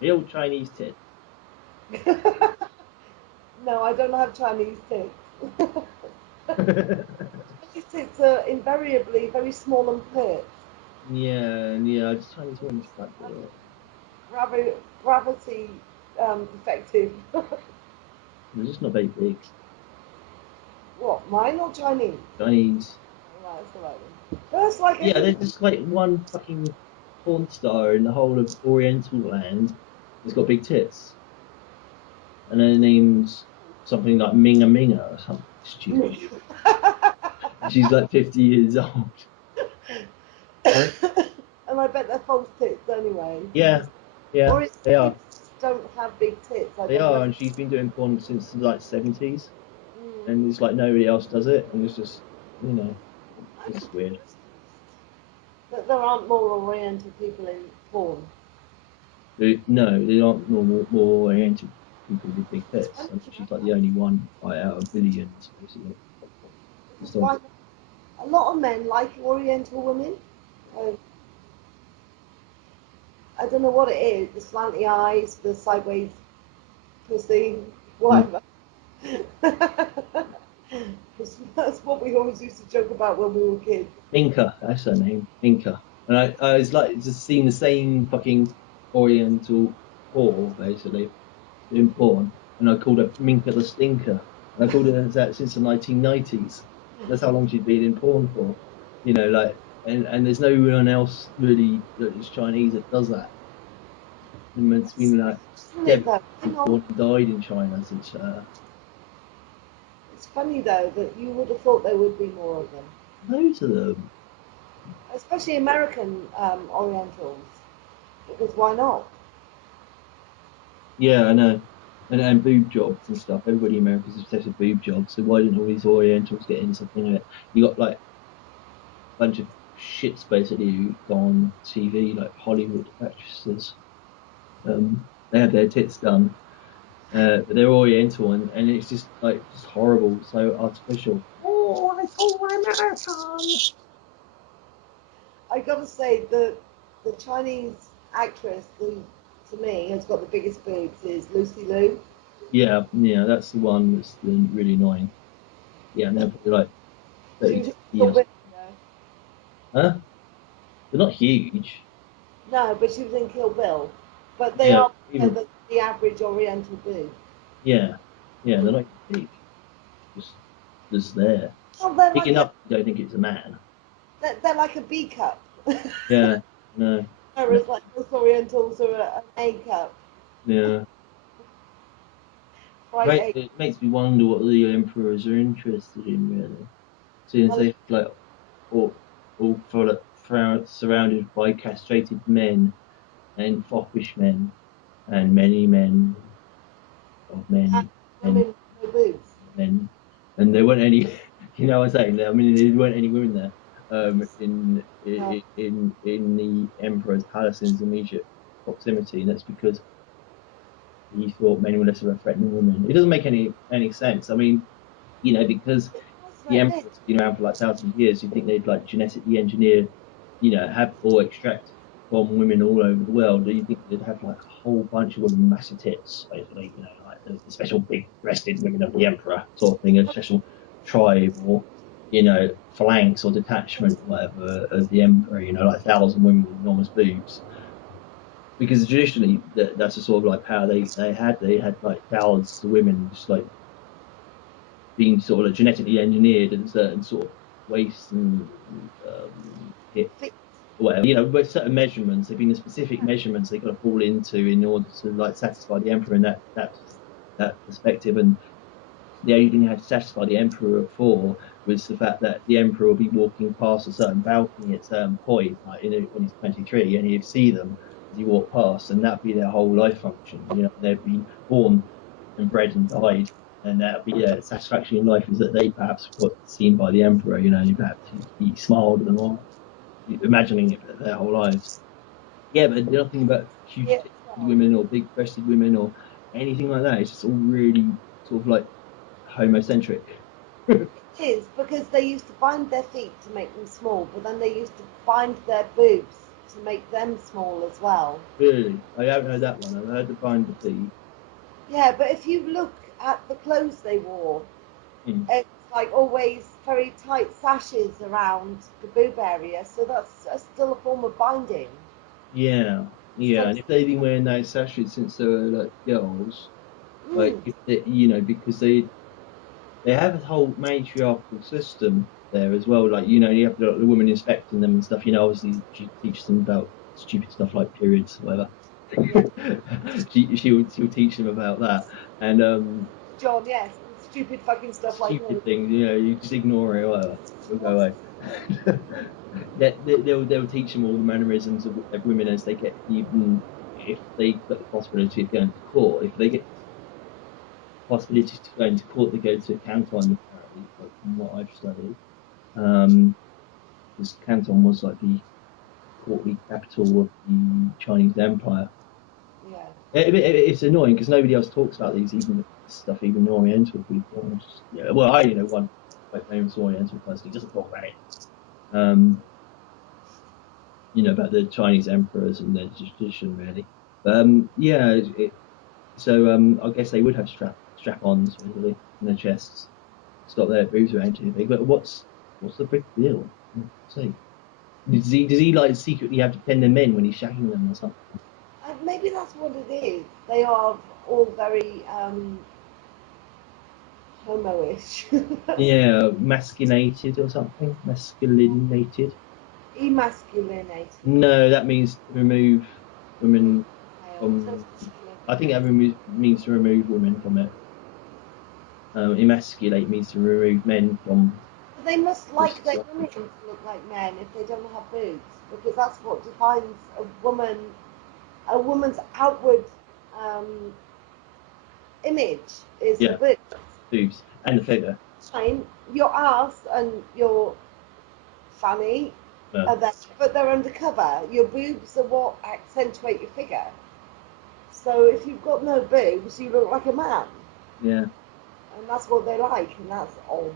Real Chinese tit. No, I don't have Chinese tits. Chinese tits are invariably very small and pert. Yeah. Just Chinese ones quite good. Gravity effective. They're just not very big. What, mine or Chinese? Chinese. Right, that's the right one. That's like Yeah, any. there's just like one fucking porn star in the whole of Oriental land that's got big tits. And her name's something like Minga Minga or something stupid. She's like 50 years old. And I bet they're false tits anyway. Yeah, yeah, they Oriental are. people don't have big tits. I They don't are, know. and she's been doing porn since the like 70s. Mm. And it's like nobody else does it. And it's just, I'm it's just weird. surprised that there aren't more Oriental people in porn. No, they aren't more oriented people with big It's tits. funny, And you know she's like the that. only one like, out of billions, basically. Because Just like, why not? A lot of men like Oriental women. Uh, I don't know what it is. The slanty eyes, the sideways pussy, mm, whatever. That's what we always used to joke about when we were kids. Inca, that's her name. Inca. And I was like just seeing the same fucking Oriental whore basically in porn, and I called her Minka the Stinker, and I called her that since the 1990s. That's how long she'd been in porn for, like, and there's no one else really that is Chinese that does that. And it's been like Isn't it 70 though? Hang people on. born and died in China since. It's funny though that you would have thought there would be more of them, Loads of them. especially American Orientals, because why not? Yeah, I know. And boob jobs and stuff. Everybody in America's obsessed with boob jobs. So why didn't all these Orientals get in something of it? You got like a bunch of shits basically who go on TV, like Hollywood actresses. They had their tits done, but they're Oriental, and it's just like just horrible, so artificial. Oh, I told American. I gotta say the Chinese actress who, to me, has got the biggest boobs is Lucy Liu. Yeah, yeah, that's the one that's really annoying. Yeah, and they're probably like She was 32 in Kill years. Bill, you know. Huh? They're not huge. No, but she was in Kill Bill. But they Yeah, are even the average Oriental boob. yeah, yeah, they're not big. Just there. Well, Big enough. You don't think it's a man. they're like a B cup. Yeah, no, no, Whereas like most Orientals are an A cup, yeah. right Right, A. it makes me wonder what the emperors are interested in, really. Since Well, they like surrounded by castrated men and foppish men and many men of and men and women with no boobs. men, and there weren't any. I'm saying that. I mean, there weren't any women there. No. In the emperor's palace in his immediate proximity, and that's because he thought men were less of a threat than women. It doesn't make any sense. I mean, because It was the threatening. emperor's been around for like thousands of years, you think they'd like genetically engineer, have or extract from women all over the world. Do you think they'd have like a whole bunch of women with massive tits, basically, like the special big-breasted women of the emperor sort of thing, a special tribe or, phalanx or detachment, whatever, of the emperor, like 1,000 women with enormous boobs. Because traditionally, that's the sort of like power they had. They had like thousands of women just like being sort of like genetically engineered at a certain sort of waist and hip, Feet. or whatever, with certain measurements. They've been the specific measurements they got to fall into in order to like satisfy the emperor in that perspective. And the only thing they had to satisfy the emperor for was the fact that the emperor will be walking past a certain balcony at a certain point, like when he's 23, and he'd see them as he walked past, and that'd be their whole life function. They'd be born and bred and died, and that'd be a satisfaction in life is that they perhaps got seen by the emperor. Perhaps he smiled at them or imagining it for their whole lives. Yeah, but nothing about huge Yeah, titted well, women or big breasted women or anything like that. It's just all really sort of like homocentric. it is because they used to bind their feet to make them small, but then they used to bind their boobs to make them small as well. Really, I haven't heard that one. I've heard the bind the feet. Yeah, but if you look at the clothes they wore, Hmm. it's like always very tight sashes around the boob area, so that's still a form of binding. Yeah, yeah. Still, And if they've been wearing those sashes since they were like girls, like mm, if they, because they have a whole matriarchal system there as well. Like, you have the woman inspecting them and stuff. Obviously she teaches them about stupid stuff like periods, or whatever. yeah, She'll teach them about that, and John, yes, stupid fucking stuff like this. stupid things. You just ignore it, or whatever. It'll go away. They'll teach them all the mannerisms of women as they get, even if they got the possibility of going to court. If they get possibility to go into court, they go to Canton, apparently, from what I've studied. Um, because Canton was like the courtly capital of the Chinese Empire. Yeah. It's annoying because nobody else talks about these even stuff, even Oriental people. Yeah, well, I one quite famous Oriental person. He doesn't talk about it. Um, about the Chinese emperors and their tradition, really. But yeah, so I guess they would have strap-ons basically in their chests, stop their boobs around too big. But what's the big deal? See, Does he like secretly have to tend them in when he's shagging them or something? Maybe that's what it is. They are all very homo-ish. Yeah, masculated or something. Masculinated. Emasculinated. No, that means to remove women So it's from. masculine. I think that means to remove women from it. Emasculate means to remove men from But they must the like their women society. to look like men if they don't have boobs, because that's what defines a woman. A woman's outward um, image is her Yeah, boobs. boobs and the figure. Fine, your ass and your fanny Well, are there, but they're undercover. Your boobs are what accentuate your figure. So if you've got no boobs, you look like a man, yeah. and that's what they like, and that's odd.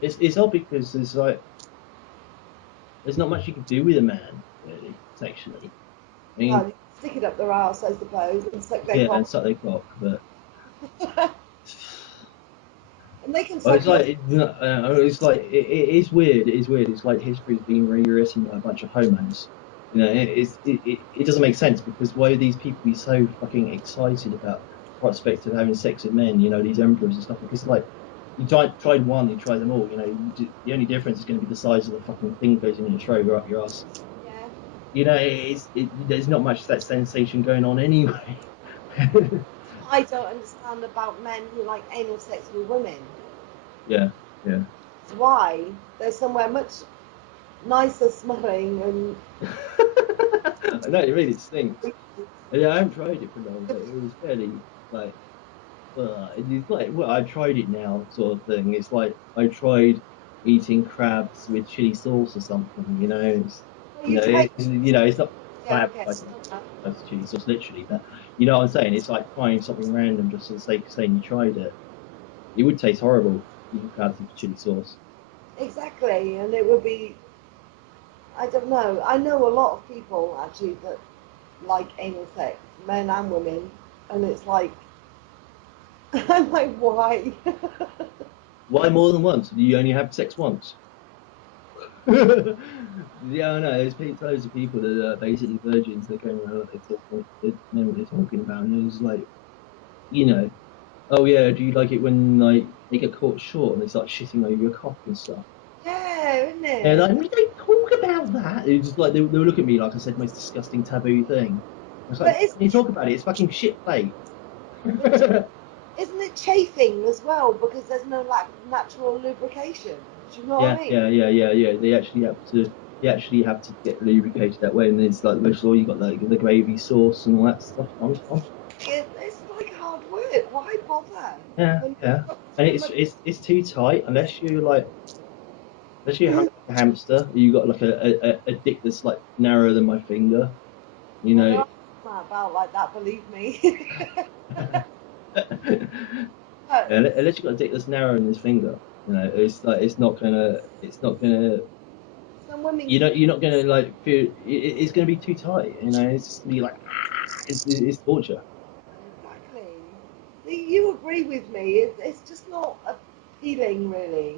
It's odd because there's not much you can do with a man really sexually. I mean, Well, you stick it up their ass, I suppose, and suck their yeah, and cock, suck their cock, but and they can oh, suck yours. it's like it is weird. It is weird. It's like history's being rewritten by a bunch of homos. It doesn't make sense because why would these people be so fucking excited about the prospect of having sex with men? These emperors and stuff. Because like you tried one, you try them all. The only difference is going to be the size of the fucking thing goes in your throat or up your ass. Yeah. There's not much of that sensation going on anyway. I don't understand about men who like anal sex with women. Yeah, yeah. Why? There's somewhere much nicer smelling and I know it really stinks. Yeah, I haven't tried it for long, but it was fairly like, it's like, well, I tried it now, sort of thing. It's like I tried eating crabs with chili sauce or something. well, you try. It's not Yeah, crab okay. as chili sauce, literally, but you know what I'm saying? It's like trying something random just for the sake of saying you tried it. It would taste horrible eating crabs with chili sauce. Exactly, and it would be. I don't know. I know a lot of people actually that like anal sex, men and women, and it's like I'm like, why? Why more than once? Do you only have sex once? Yeah, I know. There's loads of people that are basically virgins. They're going around, they know what they're talking about, and it's like, you know, oh yeah, do you like it when like they get caught short and they start shitting over your cock and stuff? Yeah, isn't And it? like, we don't talk about that. It's just like they would look at me like I said, most disgusting taboo thing. I was like, But isn't when you talk about it, it's fucking shit plate. but isn't it chafing as well because there's no like natural lubrication? Do you know what I Yeah, mean? yeah, yeah, yeah, yeah. They actually have to get lubricated that way, and it's like most all you got like the gravy sauce and all that stuff on top. It's like hard work. Why bother? Yeah, When yeah. you've got And so it's much. it's it's too tight unless you're like a hamster. You got like a dick that's like narrower than my finger. You I know. know I'm not about like that. Believe me. Yeah, But unless you got a dick that's narrower than his finger. It's like it's not gonna. some women You can. know, you're not gonna like feel. It's gonna be too tight. It's just gonna be like it's torture. Exactly. See, you agree with me. It's just not appealing, really.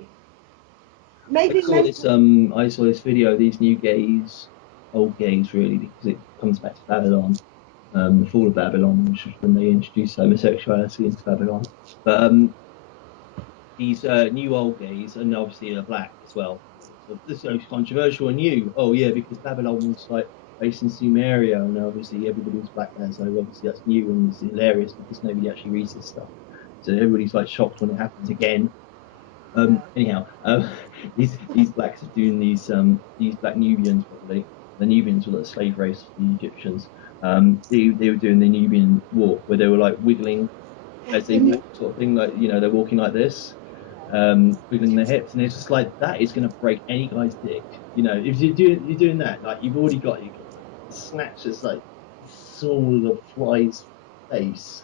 Maybe men. I saw this video of these new gays, old gays really, because it comes back to Babylon, the fall of Babylon, which was when they introduced homosexuality into Babylon. But these new old gays, and obviously are black as well. So this is controversial and new. Oh yeah, because Babylon was like based in Sumeria, and obviously everybody was black there, so obviously that's new and it's hilarious because nobody actually reads this stuff. So everybody's like shocked when it happens again. Yeah. Anyhow, these blacks are doing these black Nubians probably. The Nubians were the slave race of the Egyptians. They were doing the Nubian walk where they were like wiggling as they walk, sort of thing. Like they're walking like this, wiggling their hips, and it's just like that is going to break any guy's dick. If you're doing that, like you've got the snatch that's like small as a fly's face,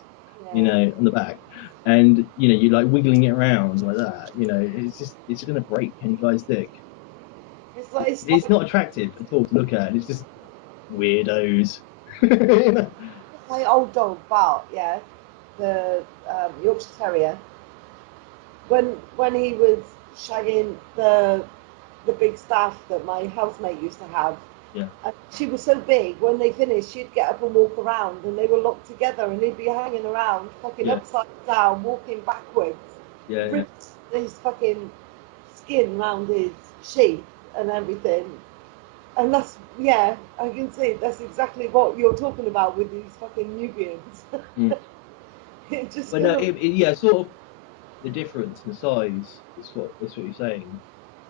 Yeah. on the back, and you're like wiggling it around like that. It's going to break any guy's dick. It's like It's not attractive at all to look at. It's just weirdos. You know? my old dog Bart. Yeah, the Yorkshire Terrier. When he was shagging the the big staff that my housemate used to have. Yeah. And she was so big, when they finished, she'd get up and walk around, and they were locked together, and he'd be hanging around, fucking Yeah. upside down, walking backwards, Yeah. Yeah. ripped his fucking skin round his sheath and everything. And that's, yeah, I can see that's exactly what you're talking about with these fucking Nubians. Mm. It just But no, gonna, yeah, sort of the difference in size is what you're saying.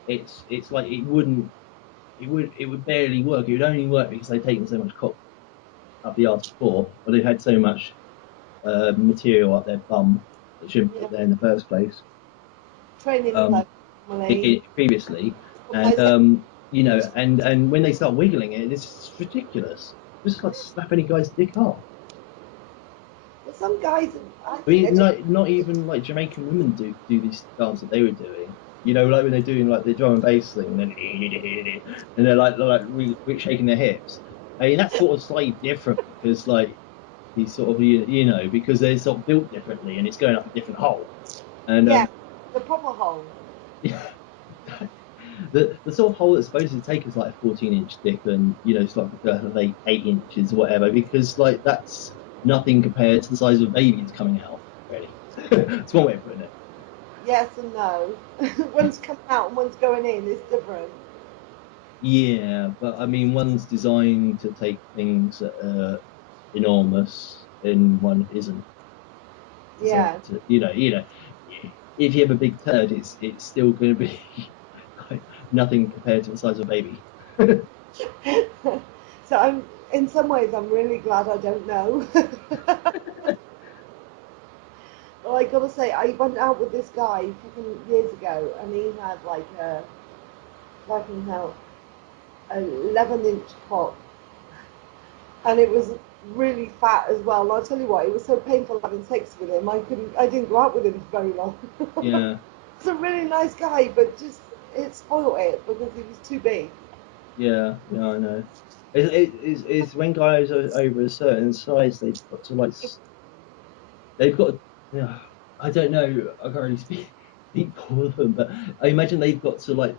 It's like it would barely work. It would only work because they'd taken so much cock up the arse before, or they had so much material up their bum that shouldn't yeah, put there in the first place. training Um, blood, normally. Previously, and I say, and when they start wiggling it, it's ridiculous. Just like snap any guy's dick off. but some guys, I I think they're mean, just, like not even like Jamaican women do this dance that they were doing. You know, like when they're doing like the drum and bass thing, and then and they're like shaking their hips. I mean, that's sort of slightly different because like these sort of because they're sort of built differently and it's going up a different hole. And yeah, the proper hole. the sort of hole that's supposed to take is like a 14-inch dick and it's like a girth of 8 inches or whatever, because like that's nothing compared to the size of a baby that's coming out, really. It's one way of putting it. Yes and no. One's coming out and one's going in. It's different. Yeah, but I mean, one's designed to take things that are enormous and one isn't Yeah. designed to, if you have a big turd, it's still going to be like nothing compared to the size of a baby. So in some ways, I'm really glad I don't know. Well, I gotta say, I went out with this guy fucking years ago, and he had like a fucking hell, 11-inch cock, and it was really fat as well. And I'll tell you what, it was so painful having sex with him. I didn't go out with him for very long. Yeah. He's a really nice guy, but just it spoiled it because he was too big. Yeah, yeah, I know. It's when guys are over a certain size, they've got, yeah, I don't know, I can't really speak for them, but I imagine they've got to like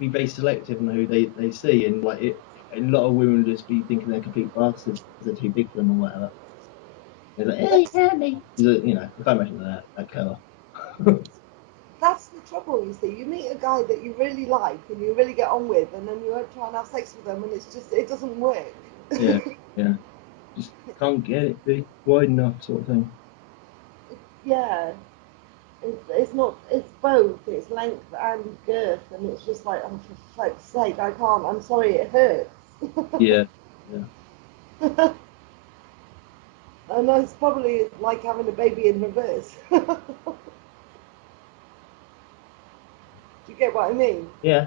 be very selective on who they see, and like a lot of women would just be thinking they're complete bastards because they're too big for them or whatever. They're like, hey, hurt me. I can't imagine that colour. That's the trouble, you see. You meet a guy that you really like and you really get on with, and then you try and have sex with them, and it doesn't work. Yeah, yeah. Just can't get it big, wide enough, sort of thing. Yeah, it's not. It's both. It's length and girth, and it's just like, oh, for fuck's sake, I can't. I'm sorry, it hurts. Yeah, yeah. And it's probably like having a baby in reverse. Do you get what I mean? Yeah,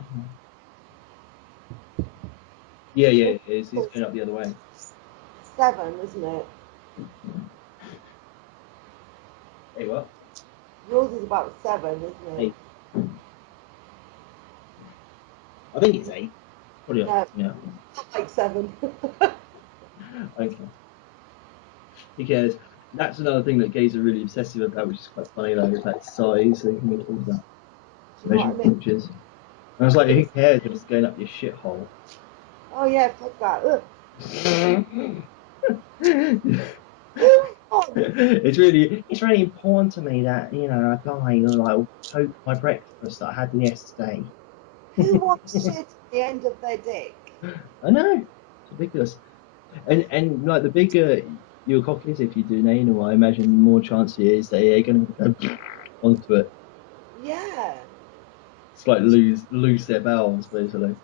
yeah, yeah. It's going up the other way. 7, isn't it? Hey, what? Yours is about 7, isn't it? Hey, I think it's 8. Probably off. No, Yeah. not like 7. Okay. Because that's another thing that gays are really obsessive about, which is quite funny though, is that size. They can make all that Do you know what measuring I mean? inches. And I was like, who cares when it's going up your shithole? Oh yeah, fuck that. Ugh. It's really important to me that a guy like poke my breakfast that I had yesterday. Who wants shit at the end of their dick? I know, it's ridiculous. And like the bigger your cock is, if you do an anal, I imagine the more chance it is that they're going to go onto it. Yeah. It's like lose their bowels basically.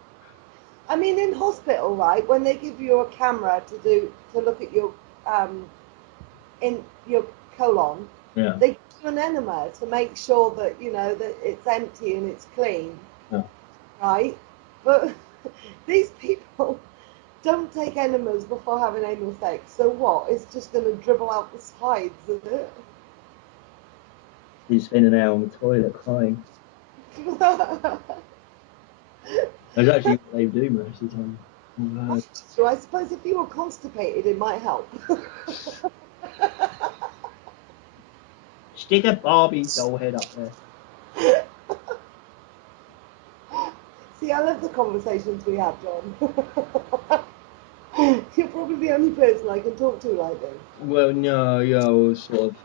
I mean, in hospital, right, when they give you a camera to look at your um in your colon, Yeah, they give you an enema to make sure that that it's empty and it's clean, yeah. right? But these people don't take enemas before having anal sex. So what? It's just going to dribble out the sides, is it? You spend an hour on the toilet crying. That's actually what they do most of the time. I've heard. So I suppose if you were constipated, it might help. Stick a Barbie doll head up there. See, I love the conversations we have, John. You're probably the only person I can talk to like this. Well, no, yeah, I was sort of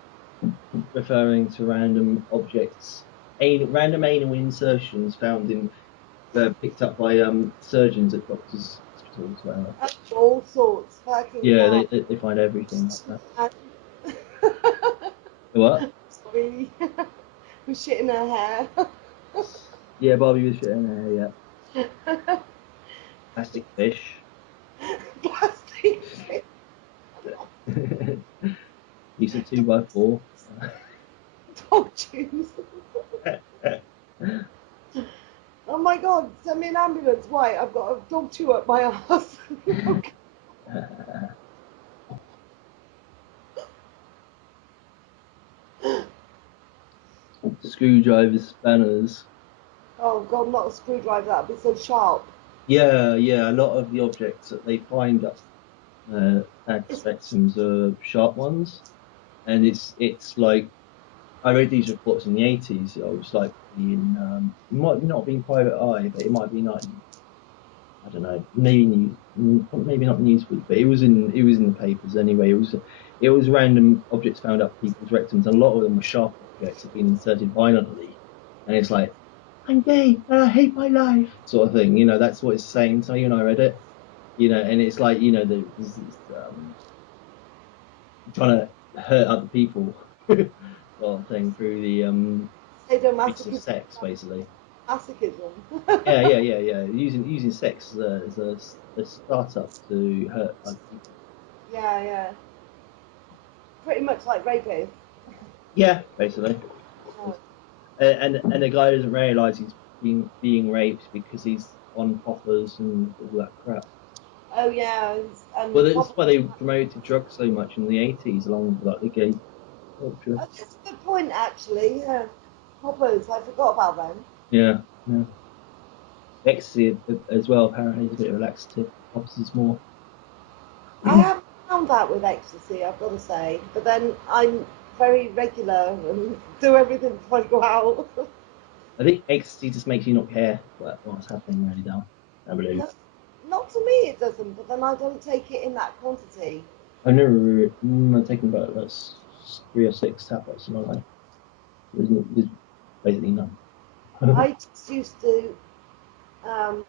referring to random objects, random anal insertions found in, picked up by surgeons at doctors' hospitals. Whatever. All sorts, fucking Yeah, hell. they find everything like that. And What? sorry, with shit in her hair. Yeah, Barbie was shit in there. Yeah, plastic fish. Plastic shit. Piece of 2x4. Dog juice. Oh my god, send me an ambulance. Why? I've got a dog chew up my ass. Okay. Screwdrivers, spanners. Oh god, not a screwdriver, that'd be so sharp. Yeah, yeah. A lot of the objects that they find up at It's, spectrums are sharp ones, and it's like I read these reports in the 80s. I was like in it might not have been Private Eye, but it might have been like I don't know, maybe not Newsweek, but it was in the papers anyway. It was random objects found up people's rectums, and a lot of them were sharp objects that had been inserted violently, and it's like I'm gay and I hate my life sort of thing. That's what it's saying. So I read it, and it's like there's this, trying to hurt other people sort of thing through the use of sadomasochism. sex, basically. Masochism. Yeah. Using sex as a startup to hurt other people. Yeah. Pretty much like rapists. Yeah, basically. Oh, And the guy doesn't realise he's being raped because he's on poppers and all that crap. oh yeah, and Well, that's why they promoted drugs so much in the 80s, along with like the gay culture. oh, that's a good point actually. Yeah, poppers. I forgot about them. Yeah. Ecstasy as well, apparently, is a bit of a laxative. Poppers is more. I haven't found that with ecstasy, I've got to say. But then I'm very regular and do everything before I go out. I think ecstasy just makes you not care what's happening really down. I believe. No, not to me, it doesn't. But then I don't take it in that quantity. I've never I've taken about 3 or 6 tablets in my life. There's basically none. I just used to um,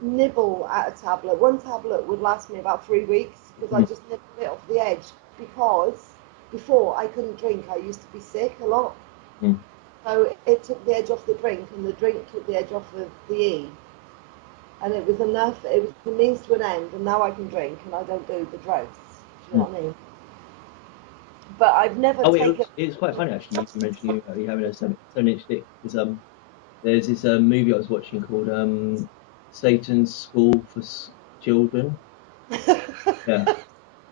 nibble at a tablet. One tablet would last me about 3 weeks because I just nibbled it off the edge. Because before I couldn't drink, I used to be sick a lot. Mm. So it took the edge off the drink, and the drink took the edge off of the E. And it was enough. It was the means to an end, and now I can drink, and I don't do the drugs. Do you know what I mean? But I've never Oh, taken. it's quite funny actually. You mentioned you having a 7-inch dick because there's this movie I was watching called Satan's School for Children. Yeah.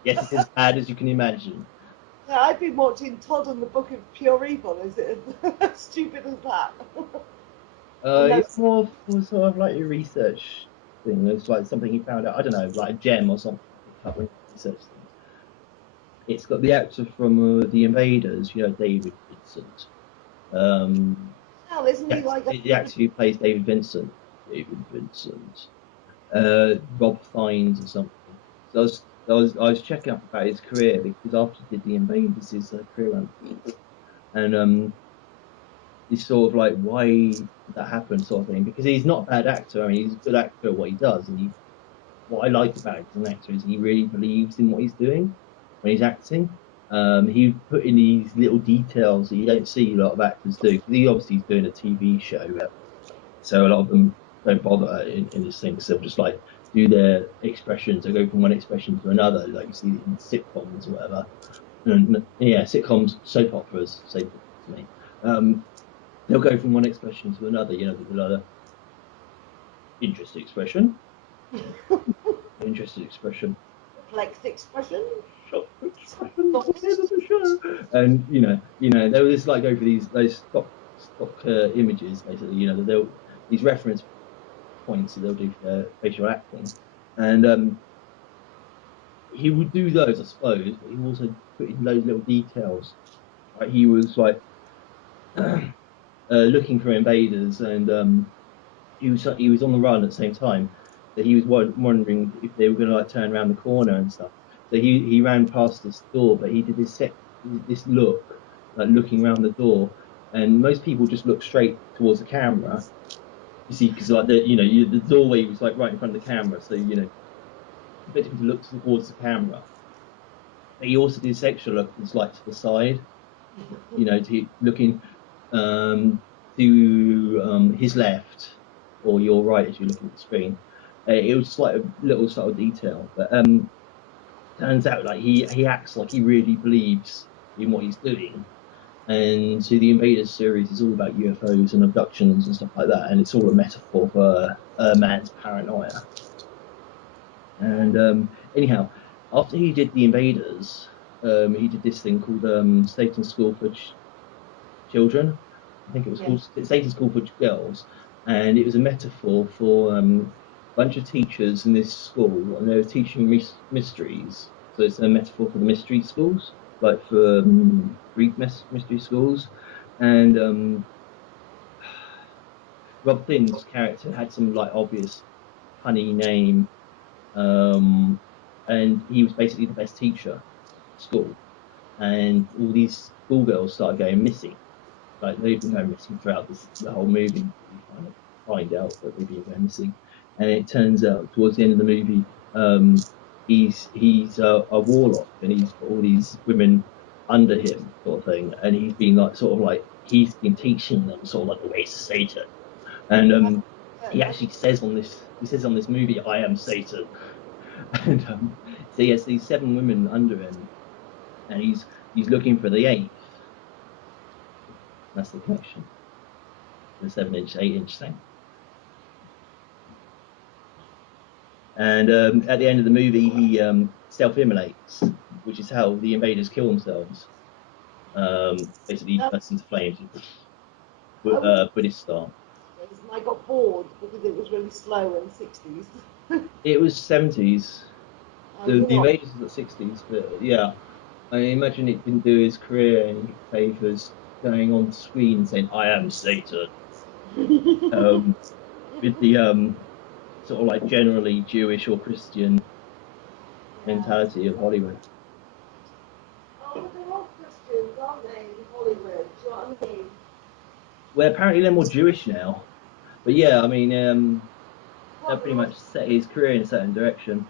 Yes, it's as bad as you can imagine. I've been watching Todd and the Book of Pure Evil. Is it as stupid as that? And It's that's more for sort of like a research thing. It's like something he found out. I don't know, like a gem or something he picked up when he researched things. It's got the actor from The Invaders, David Vincent. Um, hell, isn't he the, like a the actor who plays David Vincent. David Vincent. Rob Fiennes or something. So I was checking up about his career because after he did The Invaders, his career went, and it's sort of like why did that happen, sort of thing. Because he's not a bad actor. I mean, he's a good actor at what he does, and what I like about him as an actor is he really believes in what he's doing when he's acting. He put in these little details that you don't see a lot of actors do. Because he obviously is doing a TV show, so a lot of them don't bother in this thing. So they'll just like do their expressions. They go from one expression to another, like you see in sitcoms or whatever. And yeah, sitcoms, soap operas, same thing to me. They'll go from one expression to another. They'll either interesting expression, interesting expression, perplexed expression. shocked expression at the end of the show, and they'll just like go for those stock images basically. These reference points that they'll do for their facial acting, and he would do those, I suppose, but he also put in those little details. Like he was like looking for invaders and he was on the run at the same time. So he was wondering if they were going to like turn around the corner and stuff. So he ran past this door, but he did this look, like looking around the door, and most people just look straight towards the camera. You see, because like the doorway was like right in front of the camera, so expect him to look towards the camera. But he also did this extra look that's like to the side, to looking to his left or your right as you're looking at the screen. It was just like a little subtle detail, but turns out like he acts like he really believes in what he's doing. And so the Invaders series is all about UFOs and abductions and stuff like that, and it's all a metaphor for a man's paranoia. And anyhow, after he did the Invaders, he did this thing called Satan's School for Children. I think it was called Satan's School for Girls, and it was a metaphor for a bunch of teachers in this school, and they were teaching mysteries. So it's a metaphor for the mystery schools, like for Greek mystery schools. And Rob Finn's character had some like obvious funny name, and he was basically the best teacher at school. And all these schoolgirls started going missing. Like they've been going missing throughout the whole movie. You kind of find out that they've been going missing, and it turns out towards the end of the movie, he's a warlock, and he's got all these women under him, sort of thing, and he's been like sort of like he's been teaching them sort of like the ways of Satan, and he actually says on this movie, "I am Satan," and so he has these 7 women under him, and he's looking for the 8th. That's the connection. The 7-inch, 8-inch thing. And at the end of the movie, he self-immolates, which is how the invaders kill themselves. Basically, bursts into flames, Buddhist style. I got bored because it was really slow in the 60s. It was 70s. The invaders was the 60s, but yeah. I imagine it didn't do his career any favors going on screen and saying, "I am Satan." With the sort of like generally Jewish or Christian mentality of Hollywood. Oh, they're all Christians, aren't they, in Hollywood? Do you know what I mean? Well, apparently they're more Jewish now. But yeah, I mean, that pretty much set his career in a certain direction.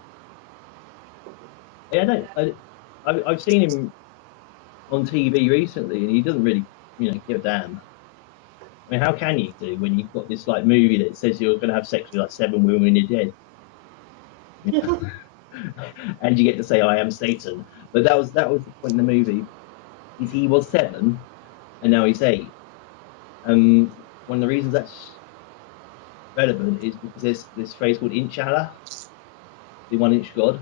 Yeah, I've seen him on TV recently, and he doesn't really, give a damn. I mean, how can you do when you've got this like movie that says you're going to have sex with like 7 women when you're dead? And you get to say, "I am Satan." But that was the point in the movie. Is he was 7, and now he's 8. One of the reasons that's relevant is because there's this phrase called Inshallah, the 1-inch God,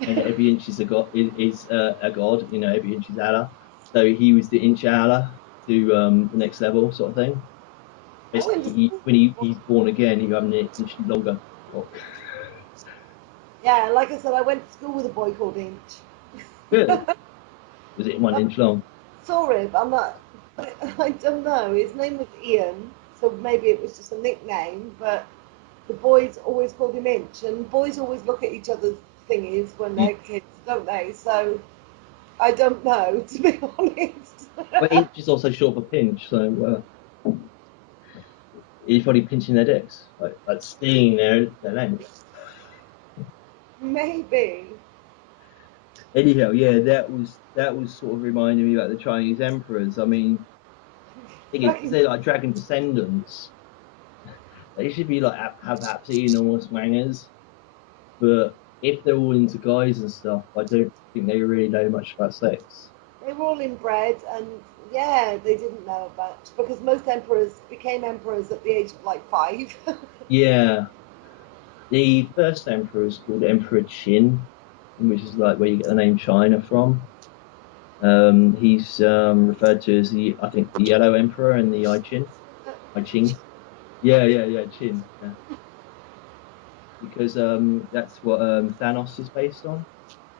and every inch is a god. Is a god. Every inch is Allah. So he was the Inshallah to the next level, sort of thing. Basically, when he's born again, you have an inch longer. Yeah, like I said, I went to school with a boy called Inch. Really? Was it 1 inch long? Saw him, I'm not. I don't know. His name was Ian, so maybe it was just a nickname. But the boys always called him Inch, and boys always look at each other's thingies when they're kids, don't they? So I don't know, to be honest. But inch is also short for pinch, so he's probably pinching their dicks, like stinging their length. Maybe. Anyhow, yeah, that was sort of reminding me about the Chinese emperors. I mean, thing is, because they're like dragon descendants, they should be like have absolutely enormous wangers. But if they're all into guys and stuff, I don't think they really know much about sex. They were all inbred, and yeah, they didn't know about because most emperors became emperors at the age of like 5. Yeah, the first emperor is called Emperor Qin, which is like where you get the name China from. He's referred to as I think the Yellow Emperor and the I Ching. Yeah, Qin. Yeah. Because that's what Thanos is based on.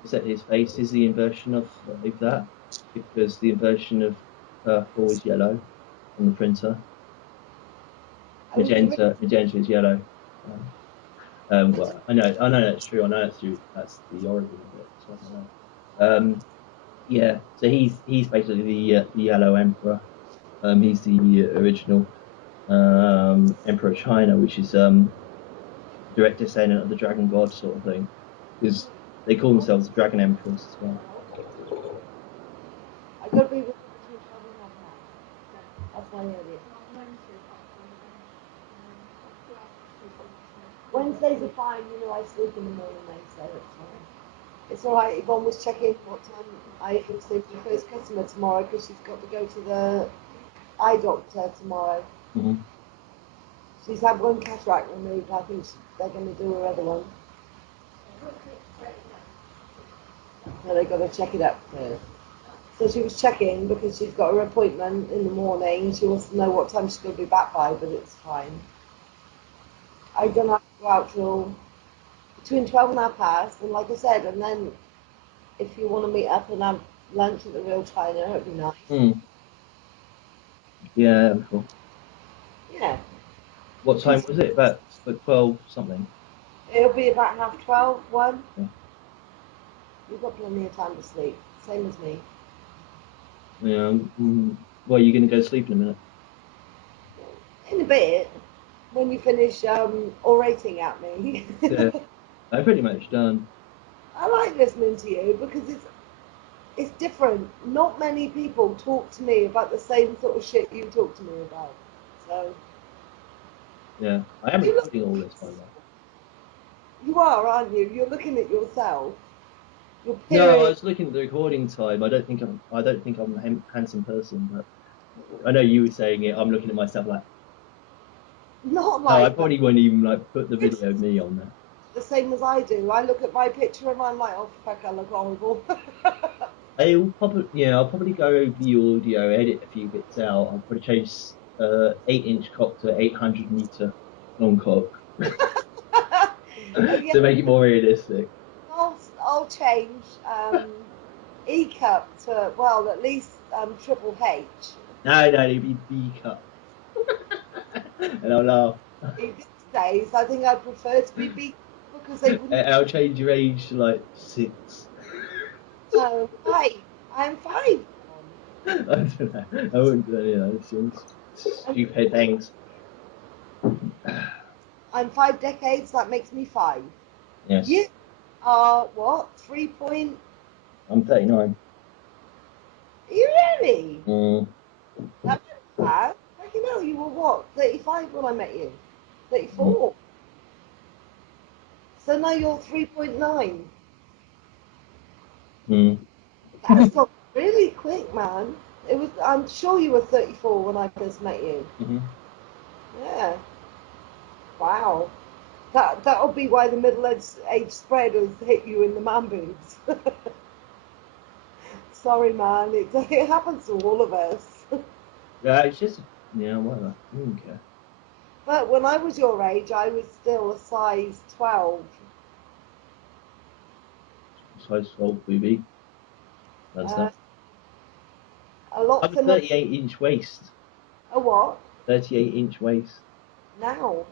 Is that his face is the inversion of that? Because the inversion of purple is yellow on the printer. Oh, is it Magenta is yellow. Well, I know that's true. I know that's true. That's the origin of it. So I don't know. Yeah. So he's basically the Yellow Emperor. He's the original Emperor of China, which is direct descendant of the Dragon God sort of thing, because they call themselves the Dragon Emperors as well. I got to be with you between 12 and half now. That's my idea. Wednesdays are fine. You know, I sleep in the morning, so it's fine. It's all right. Yvonne was checking what time I can sleep the first customer tomorrow because she's got to go to the eye doctor tomorrow. Mm-hmm. She's had one cataract removed. I think they're going to do her other one. So they've got to check it up first. So she was checking because she's got her appointment in the morning. She wants to know what time she's going to be back by, but it's fine. I don't have to go out till between 12 and half past. And like I said, and then if you want to meet up and have lunch at the Real China, it'd be nice. Mm. Yeah, cool. Yeah. What time was it? About 12 something. It'll be about half 12, 1. Yeah. You've got plenty of time to sleep, same as me. Yeah. Well, you're going to go sleep in a minute. In a bit, when you finish orating at me. Yeah. I'm pretty much done. I like listening to you because it's different. Not many people talk to me about the same sort of shit you talk to me about. So Yeah. I am you look, recording all this, by the way. you are, aren't you? You're looking at yourself. You're No, I peering. was looking at the recording time. I don't think I'm a handsome person, but I know you were saying it. I'm looking at myself like, Not no, I like that. probably won't even like put the It's video of me on there. the same as I do. I look at my picture and I'm like, oh fuck, I look horrible. I'll probably go over the audio, edit a few bits out. I'll probably change 8-inch cock to 800-meter long cock Oh yeah, to make it more realistic. I'll change E cup to well at least triple H. No, it'd be B cup, and I'll laugh. These days, I think I'd prefer to be B because they wouldn't. And I'll change your age to like 6. So five. I'm five. I don't know. I wouldn't. It's stupid things. I'm 5 decades. That makes me 5. Yes. You are what? 3 point. I'm 39. Are you really? Mm. That's not bad. Like, you know, you were what? 35 when I met you. Mm. 34. So now you're 3.9. Mm. That's not really quick, man. It was. I'm sure you were 34 when I first met you. Mm-hmm. Yeah. Wow. That'll be why the middle age spread has hit you in the man boobs. Sorry, man. It happens to all of us. Yeah, it's just whatever. I don't care. But when I was your age, I was still a size 12. Size 12 BB. That's Uh, that. a I lot have a thinner. 38-inch waist. A what? 38-inch waist. Now.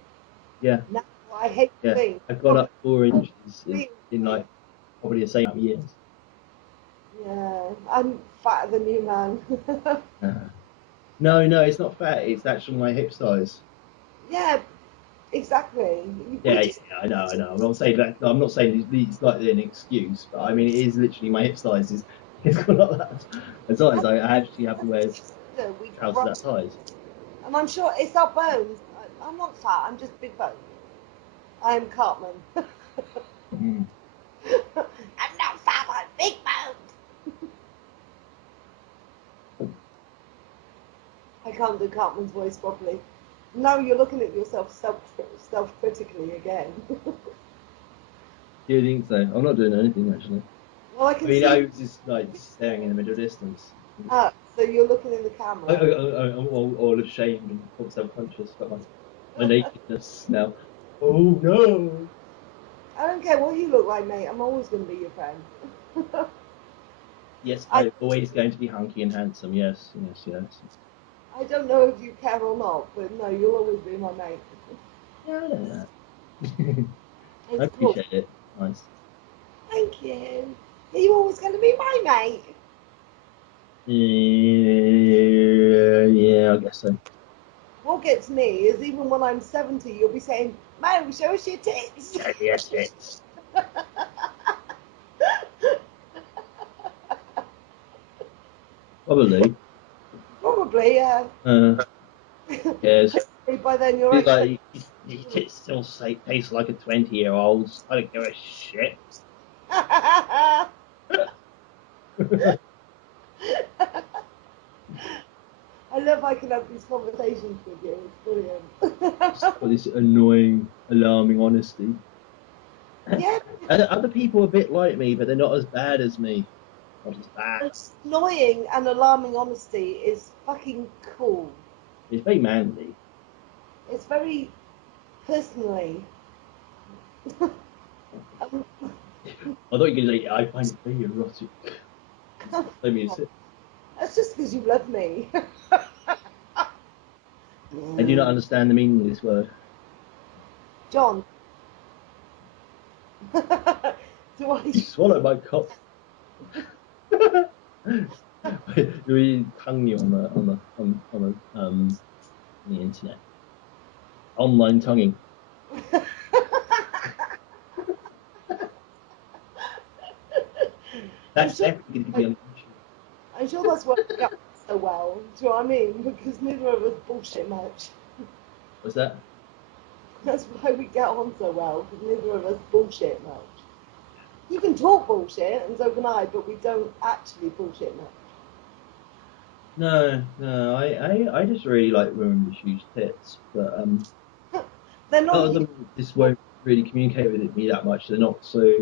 Yeah, Now, I hate to yeah. think. I've gone up 4 inches Real in quick. like probably the same amount of years. Yeah, I'm fatter than you, man. No, it's not fat. It's actually my hip size. Yeah, exactly. We Yeah, just I know. I'm not saying that. I'm not saying it's like an excuse, but I mean it is literally my hip size is it's gone like that. As long as I actually have to wear we trousers grow, that size. and I'm sure it's our bones. I'm not fat. I'm just big bone. I'm Cartman. Mm. I'm not fat. I'm big bone. I can't do Cartman's voice properly. Now you're looking at yourself self critically again. Do you think so? I'm not doing anything actually. Well, I I can mean, I see. was just like staring in the middle distance. So you're looking in the camera. I'm all ashamed and self-conscious about my nakedness now. Oh no! I don't care what you look like, mate. I'm always going to be your friend. Yes, I I'm always going to be hunky and handsome. Yes. I I don't know if you care or not, but no, you'll always be my mate. Yeah, I know that. I It's cool. appreciate it. Nice. Thank you. Are you always going to be my mate? Yeah, I guess so. What gets me is even when I'm 70, you'll be saying, Mo, show us your tits. Yes, it's probably. Probably, yeah. Yes. Hopefully by then your It's ex. like these tits still taste like a 20-year-old's. I don't give a shit. I love I can have these conversations with you. It's brilliant. Got this annoying, alarming honesty. Yeah, And other people are a bit like me, but they're not as bad as me. Not as bad. it's annoying and alarming honesty is fucking cool. It's very manly. It's very personally. Um, I thought you could say, I find it very erotic. I mean, That's just because you love me. I do not understand the meaning of this word. John, do I? You swallowed my cock. You're tongue you on the internet. Online tonguing. I'm That's sure. definitely going to be on YouTube. I'm sure that's working out so well. Do you know what I mean? Because neither of us bullshit much. What's that? That's why we get on so well. Because neither of us bullshit much. You can talk bullshit, and so can I, but we don't actually bullshit much. No. I just really like women with huge tits, but They're a lot not of huge. them just won't really communicate with me that much. They're not so.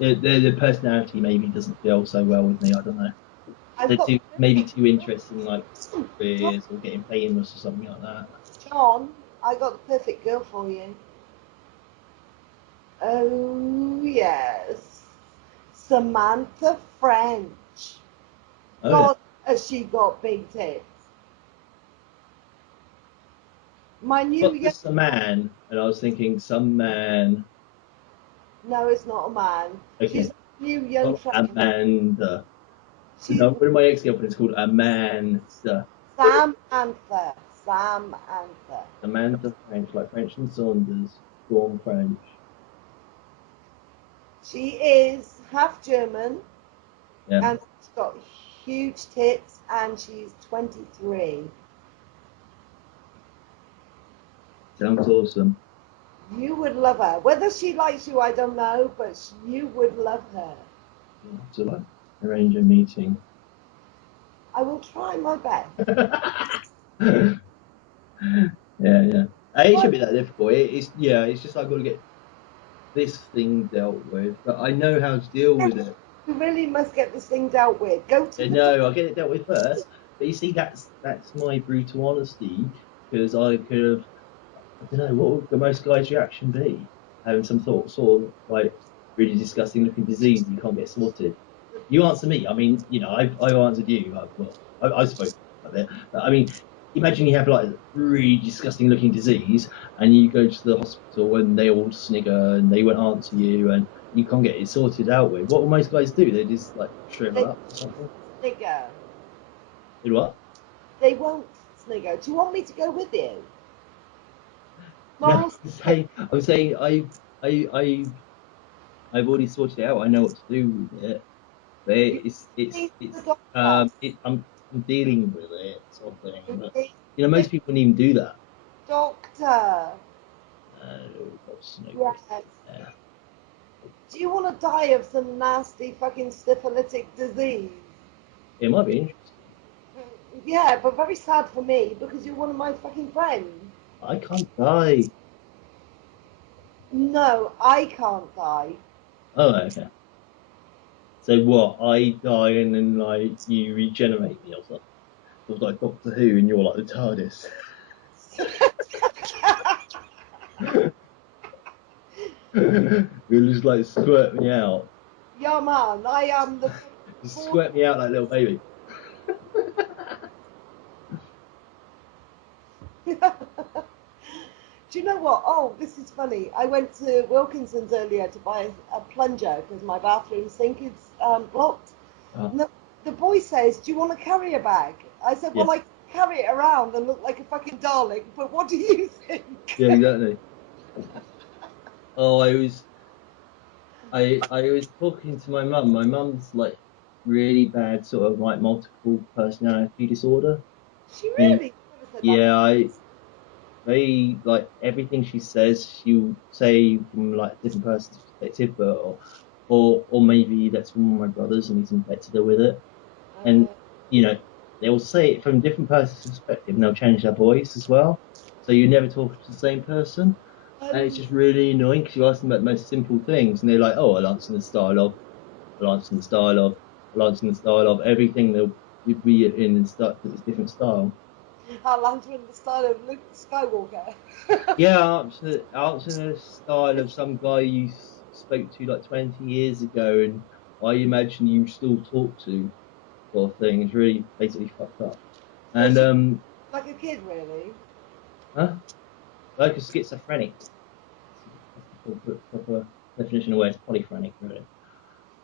Their personality maybe doesn't gel so well with me. I don't know. I've They're got maybe too interested in like John, careers or getting famous or something like that. John, I got the perfect girl for you. Oh yes, Samantha French. Oh yeah. God, has she got big tits? My new But young. just a man, and I was thinking some man. No, it's not a man. She's Okay, a new young not friend. Amanda. She's No, one of my ex-girlfriends called Amanda. Samantha. Samantha. Amanda French, like French and Saunders, born French. She is half German Yeah, and she's got huge tits and she's 23. sounds awesome. You would love her. Whether she likes you, I don't know, but you would love her. We'll have to like arrange a meeting. I will try my best. Yeah. It What should be that difficult. It's just I've got to get this thing dealt with, but I know how to deal with it. you really must get this thing dealt with. Go to the No, I'll get it dealt with first. But you see, that's my brutal honesty because I could have. I don't know what would the most guy's reaction be, having some sort of like really disgusting looking disease you can't get sorted. You answer me. I mean, I've answered you. I spoke about it. But, I mean, imagine you have like a really disgusting looking disease, and you go to the hospital and they all snigger and they won't answer you, and you can't get it sorted out with. What will most guys do? They just like shrivel they up or something. snigger. Do what? They won't snigger. Do you want me to go with you? No, Tomorrow, I'm saying I've already sorted it out. I know what to do with it. But you need the doctor. I'm dealing with it sort of You thing. But need the most people wouldn't even do that. doctor. Got snake Yes. there. Do you want to die of some nasty fucking syphilitic disease? It might be interesting. Yeah, but very sad for me because you're one of my fucking friends. I can't die. No, I can't die. Oh, okay. So what? I die and then like you regenerate me or something. It was like Doctor Who and you're like the TARDIS. You'll just like squirt me out. Yeah, man, I am the Just fourth. squirt me out like a little baby. Do you know what? Oh, this is funny. I went to Wilkinson's earlier to buy a plunger because my bathroom sink is blocked. Uh, And the boy says, "Do you want a carrier bag?" I said, yeah, "Well, I can carry it around and look like a fucking darling, but what do you think?" yeah, exactly. Oh, I was talking to my mum. My mum's like really bad, sort of like multiple personality disorder. She I mean, really never said that yeah, before. I they like everything she says, she'll say from like a different person's perspective, but or maybe that's one of my brothers and he's infected her with it. And Uh, you know, they'll say it from a different person's perspective and they'll change their voice as well. So you never talk to the same person. And it's um, just really annoying because you ask them about the most simple things and they're like, oh, I'll answer in the style of, I'll answer in the style of, I'll answer in the style of everything they'll be in this different style. I'll answer in the style of Luke Skywalker. Yeah, answer in the style of some guy you spoke to like 20 years ago and I imagine you still talk to, sort of thing. It's really basically fucked up. So And she like a kid, really. huh? Like a schizophrenic. That's the proper definition of where it's polyphrenic, really.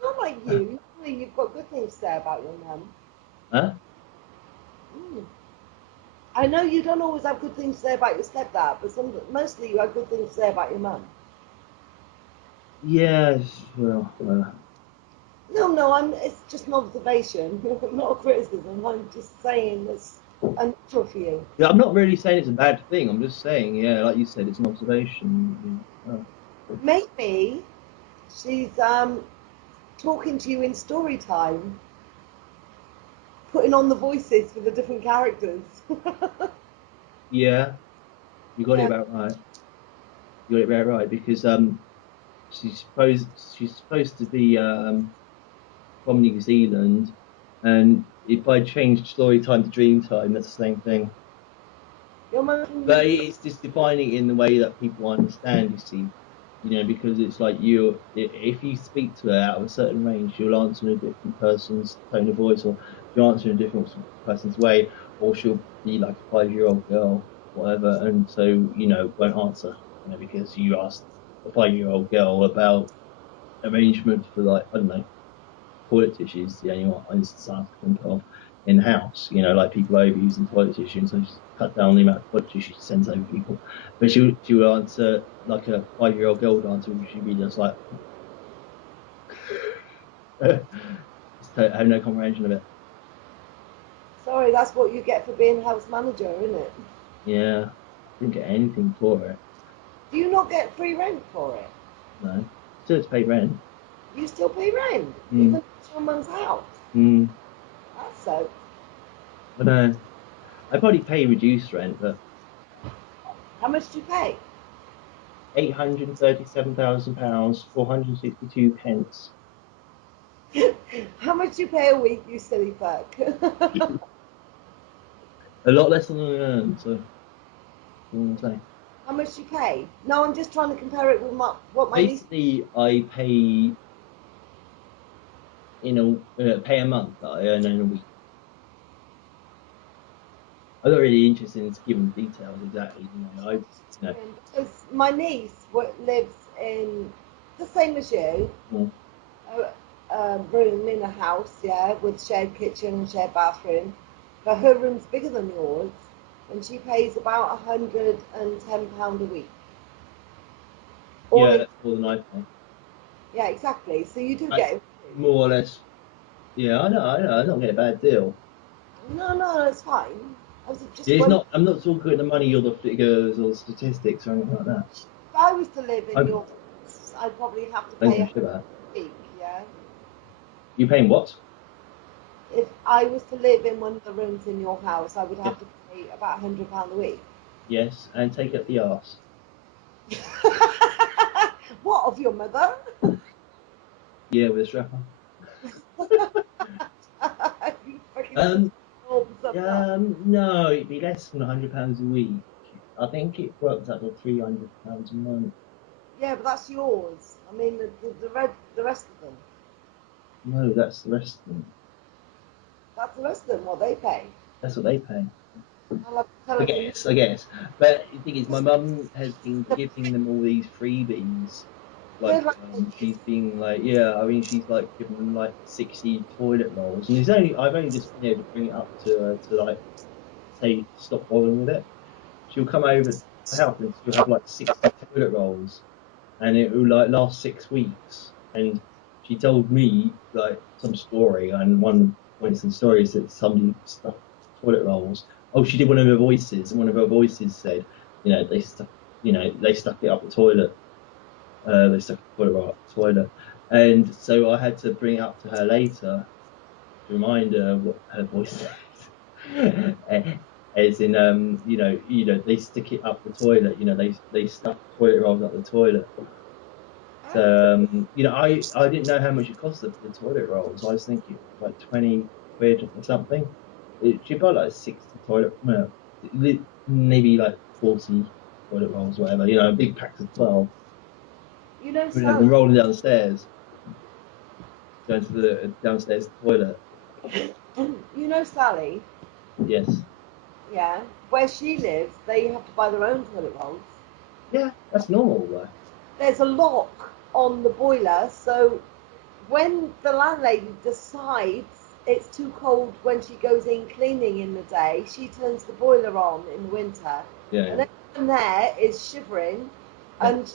Not like you. Surely you've got good things to say about your mum. Huh? Mm. I know you don't always have good things to say about your stepdad, but mostly you have good things to say about your mum. Yes, No, no, it's just an observation, not a criticism. I'm just saying it's unusual for you. yeah, I'm not really saying it's a bad thing. I'm just saying, yeah, like you said, it's an observation. Maybe she's talking to you in story time, putting on the voices for the different characters. Yeah, you got it Yeah. about right. You got it about right because she's supposed to be from New Zealand, and if I changed story time to dream time, that's the same thing. Your mum from New But Zealand. it's just defining it in the way that people understand. You see, because it's like if you speak to her out of a certain range, you'll answer in a different person's tone of voice, or you'll answer in a different person's way, or she'll be like a 5-year-old girl, whatever, and so won't answer, because you asked a 5-year-old girl about arrangement for like I don't know toilet tissue is the only one instance I can think of in the house. Like people overusing toilet tissue, and so she's cut down the amount of toilet tissue she sends over people. But she will answer like a 5-year-old girl would answer, which she'd be just like, just have no comprehension of it. Sorry, that's what you get for being house manager, isn't it? Yeah, didn't get anything for it. Do you not get free rent for it? No, still have to pay rent. You still pay rent, even Mm, if it's your mum's house. mm, That's so. but no, I probably pay reduced rent, but How much do you pay? £837,000, 462 pence. How much do you pay a week, you silly fuck? A lot less than I earn, so what do you want to say? How much do you pay? No, I'm just trying to compare it with what my niece. Basically, I pay pay a month that I earn in a week. I'm not really interested in giving details exactly. Because my niece lives in the same as you, Mm, a room in a house, yeah, with shared kitchen and shared bathroom. But her room's bigger than yours, and she pays about £110 a week. All yeah, in, that's more than I pay. yeah, exactly. So you do I, get it. more or less. Yeah, I know. I don't get a bad deal. No, no, it's fine. I was just It's wondering not. I'm not talking about the money or the figures or the statistics or anything like that. if I was to live I in your house, I'd probably have to don't pay give a a shit about that. week, yeah. You paying what? If I was to live in one of the rooms in your house, I would Yeah. have to pay about £100 a week. Yes, and take up the arse. What, of your mother? Yeah, with a strap on. You fucking Um, orbs up that. no, it'd be less than £100 a week. I think it works out to £300 a month. Yeah, but that's yours. I mean, the rest of them. No, that's the rest of them. That's the rest of them, what they pay. That's what they pay. I'll have to tell I her to guess, I guess. But the thing is, my mum has been giving them all these freebies. they're Like, like, she's been like, yeah, I mean, she's like given them like 60 toilet rolls, and I've only just been able to bring it up to her to like say stop bothering with it. She'll come over to the house and she'll have like 60 toilet rolls, and it will like last 6 weeks. And she told me like some story, and one point in the story is that somebody stuck toilet rolls. Oh, she did one of her voices, and one of her voices said, they stuck it up the toilet. They stuck a toilet roll up the toilet, and so I had to bring it up to her later to remind her what her voice said. As in, they stick it up the toilet. They stuff toilet rolls up the toilet. So, I didn't know how much it cost the toilet rolls. I was thinking like 20 quid or something. She bought like 60 toilet, well, maybe like 40 toilet rolls, whatever. Big packs of 12. you know, Putting Sally. them rolling downstairs, going to the downstairs toilet. You know, Sally. Yes. Yeah, where she lives, they have to buy their own toilet rolls. Yeah, that's normal though. There's a lock on the boiler, so when the landlady decides it's too cold when she goes in cleaning in the day, she turns the boiler on in the winter, Yeah, and yeah. everyone there is shivering, Yeah. and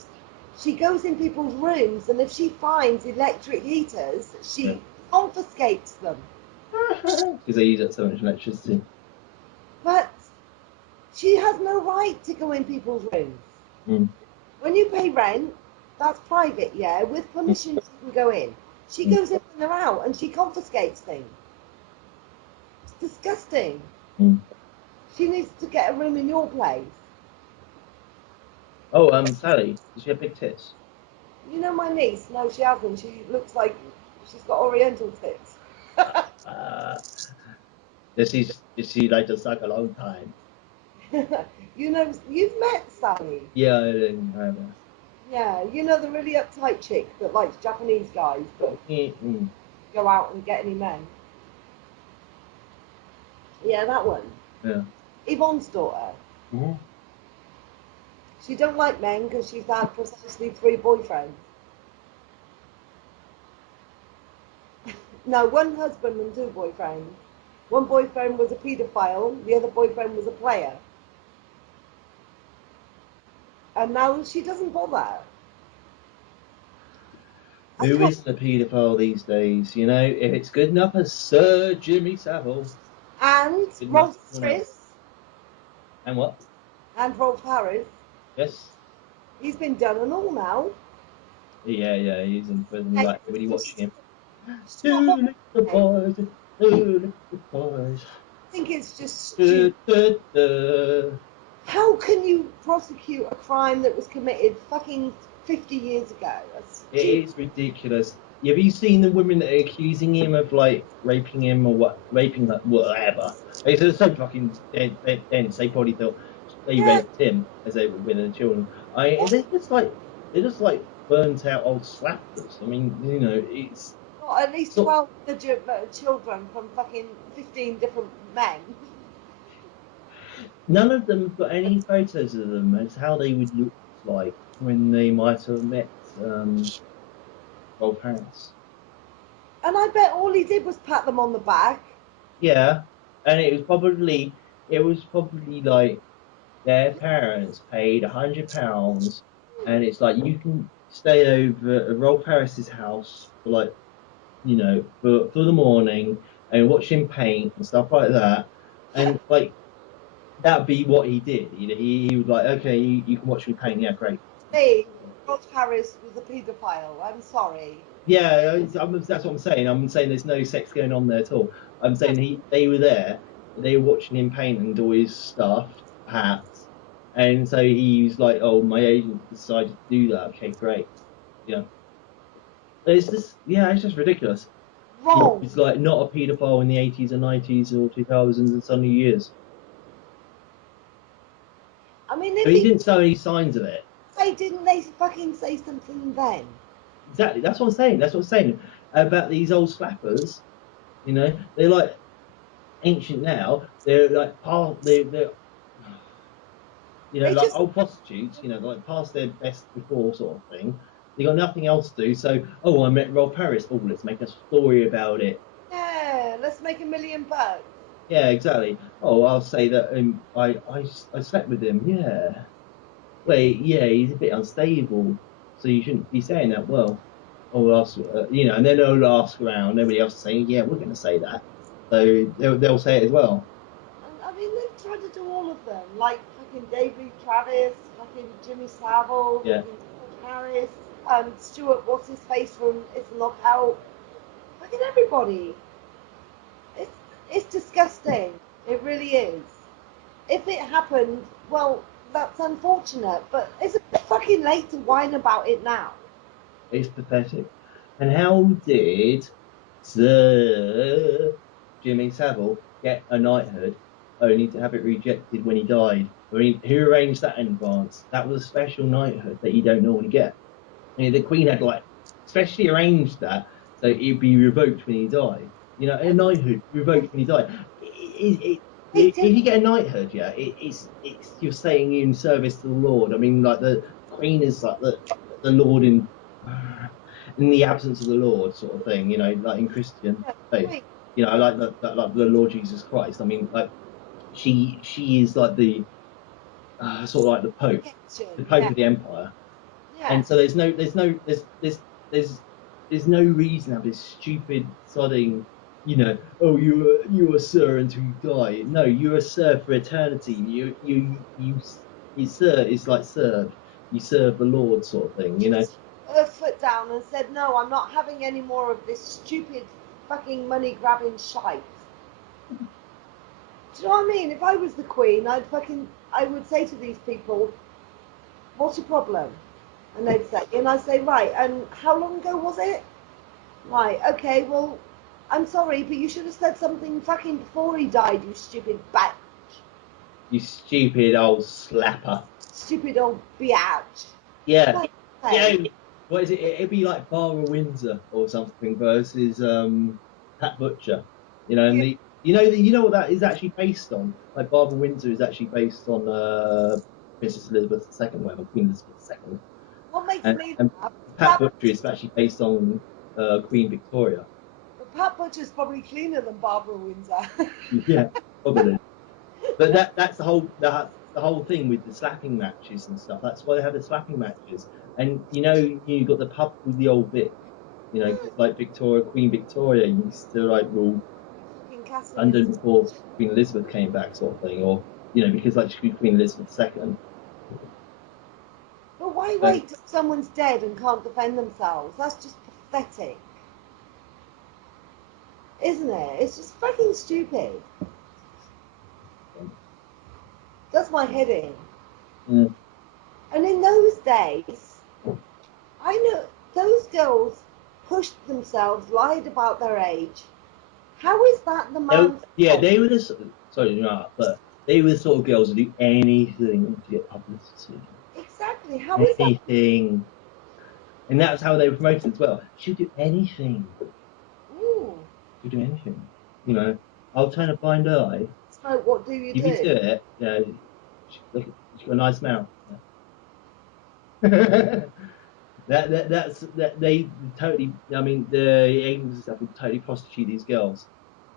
she goes in people's rooms, and if she finds electric heaters, Yeah. she confiscates them. Because they use up so much electricity. But she has no right to go in people's rooms. Mm. When you pay rent, that's private, yeah. With permission, she can go in. She Mm. goes in when they're out, and she confiscates things. It's disgusting. Mm. She needs to get a room in your place. Oh, Sally, does she have big tits? You know my niece? No, she hasn't. She looks like she's got Oriental tits. Uh, does she like to suck a long time? You know, you've met Sally. Yeah, I Yeah, you know the really uptight chick that likes Japanese guys but Mm. go out and get any men. Yeah, that one. Yeah. Yvonne's daughter. Mhm. She don't like men because she's had precisely 3 boyfriends. No, one husband and 2 boyfriends. One boyfriend was a paedophile, the other boyfriend was a player. And now she doesn't bother. I Who can't. isn't a paedophile these days? If it's good enough as Sir Jimmy Savile, And good enough Rolf for someone else. Harris. And what? And Rolf Harris. Yes. He's been done and all now. Yeah, yeah, he's in prison, Hey, like everybody watching him. stop Two little watching. boys, two little boys. I think it's just Da, stupid. da, da. How can you prosecute a crime that was committed fucking 50 years ago? That's It stupid. is ridiculous. Have you seen the women that are accusing him of like raping him or raping her, whatever? They're so fucking dense. They probably thought they Yeah, raped him as they were women and children. They're just like burnt out old slappers. I mean, it's got at least so 12 children from fucking 15 different men. none of them have got any photos of them as how they would look like when they might have met Rolf Harris. And I bet all he did was pat them on the back. Yeah, and it was probably like their parents paid £100, and it's like you can stay over at Rolf Harris's house for like for the morning and watch him paint and stuff like that, and like that'd be what he did. He was like, okay, you can watch me paint. Yeah, great. Hey, George Harris was a paedophile. I'm sorry. Yeah, that's what I'm saying. I'm saying there's no sex going on there at all. I'm saying they were there, they were watching him paint and do his stuff, perhaps, and so he was like, "Oh, my agent decided to do that. Okay, great." Yeah, it's just ridiculous. Wrong. He's like not a paedophile in the 80s and 90s or 2000s and suddenly he is. I mean, But if he he didn't show any signs of it. didn't they fucking say something then? Exactly. That's what I'm saying. That's what I'm saying about these old slappers. They're like ancient now. They're like they're They like just old prostitutes, like past their best before sort of thing. They got nothing else to do. So, oh, I met Rob Harris. Oh, let's make a story about it. yeah. Let's make $1 million. Yeah, exactly. Oh, I'll say that I slept with him. Yeah. Wait, yeah, he's a bit unstable, so you shouldn't be saying that. Well, I'll ask, and then they'll ask around. Nobody else is saying, yeah, we're going to say that. So they'll say it as well. And I mean, they've tried to do all of them, like fucking David Travis, fucking Jimmy Savile, Yeah. fucking Harris, Stuart, what's his face from It's a Knockout, fucking everybody. It's it's disgusting. It really is. If it happened, well, that's unfortunate, but it's a bit fucking late to whine about it now. It's pathetic. And how did Sir Jimmy Savile get a knighthood only to have it rejected when he died? I mean, who arranged that in advance? That was a special knighthood that you don't normally get. I mean, the Queen had like specially arranged that so it'd be revoked when he died. A And knighthood revoked when he died. they If did. you get a knighthood, yeah, it's you're staying in service to the Lord. I mean, like the Queen is like the Lord in the absence of the Lord, sort of thing. Like in Christian faith. Wait, Like like the Lord Jesus Christ. I mean, like she is like the sort of like protection. the Pope Yeah, of the Empire, yeah. and so there's no reason to have this stupid sodding, oh, you're a sir until you die. No, you're a sir for eternity. You sir is like served. You serve the Lord, sort of thing. Just put her foot down and said, no, I'm not having any more of this stupid fucking money grabbing shite. Do you know what I mean? If I was the Queen, I would say to these people, what's your problem? And they'd say, and I'd say, right, and how long ago was it? Right, okay, well, I'm sorry, but you should have said something fucking before he died, you stupid bat, You stupid old slapper. stupid old biatch. Yeah, Like, yeah. hey, What is it? It'd be like Barbara Windsor or something versus Pat Butcher. And yeah, you know what that is actually based on. Like Barbara Windsor is actually based on Princess Elizabeth II, whatever Queen Elizabeth II, what makes and, me and laugh, Pat Butcher is actually based on Queen Victoria. Pat Butcher's probably cleaner than Barbara Windsor. Yeah, probably. But that's the whole thing with the slapping matches and stuff. That's why they have the slapping matches. And you got the pub with the old Vic. 'Cause like Queen Victoria used to like rule Fucking Castle London Windsor. before Queen Elizabeth came back, sort of thing. Or because like she was Queen Elizabeth II. But why So, wait till someone's dead and can't defend themselves? That's just pathetic, isn't it? It's just fucking stupid. Does my head in. mm. And in those days, I know those girls pushed themselves, lied about their age. How is that the man's Yeah, fault? they were sorry, but they were the sort of girls who do anything to get publicity. Exactly. How is that? Anything. And that's how they were promoted as well. She'll do anything. Ooh, She'll do anything. I'll turn a blind eye. smoke. What do you If you do? do it, look, she's got a nice mouth. That's they totally. I mean, the agents and stuff would totally prostitute these girls,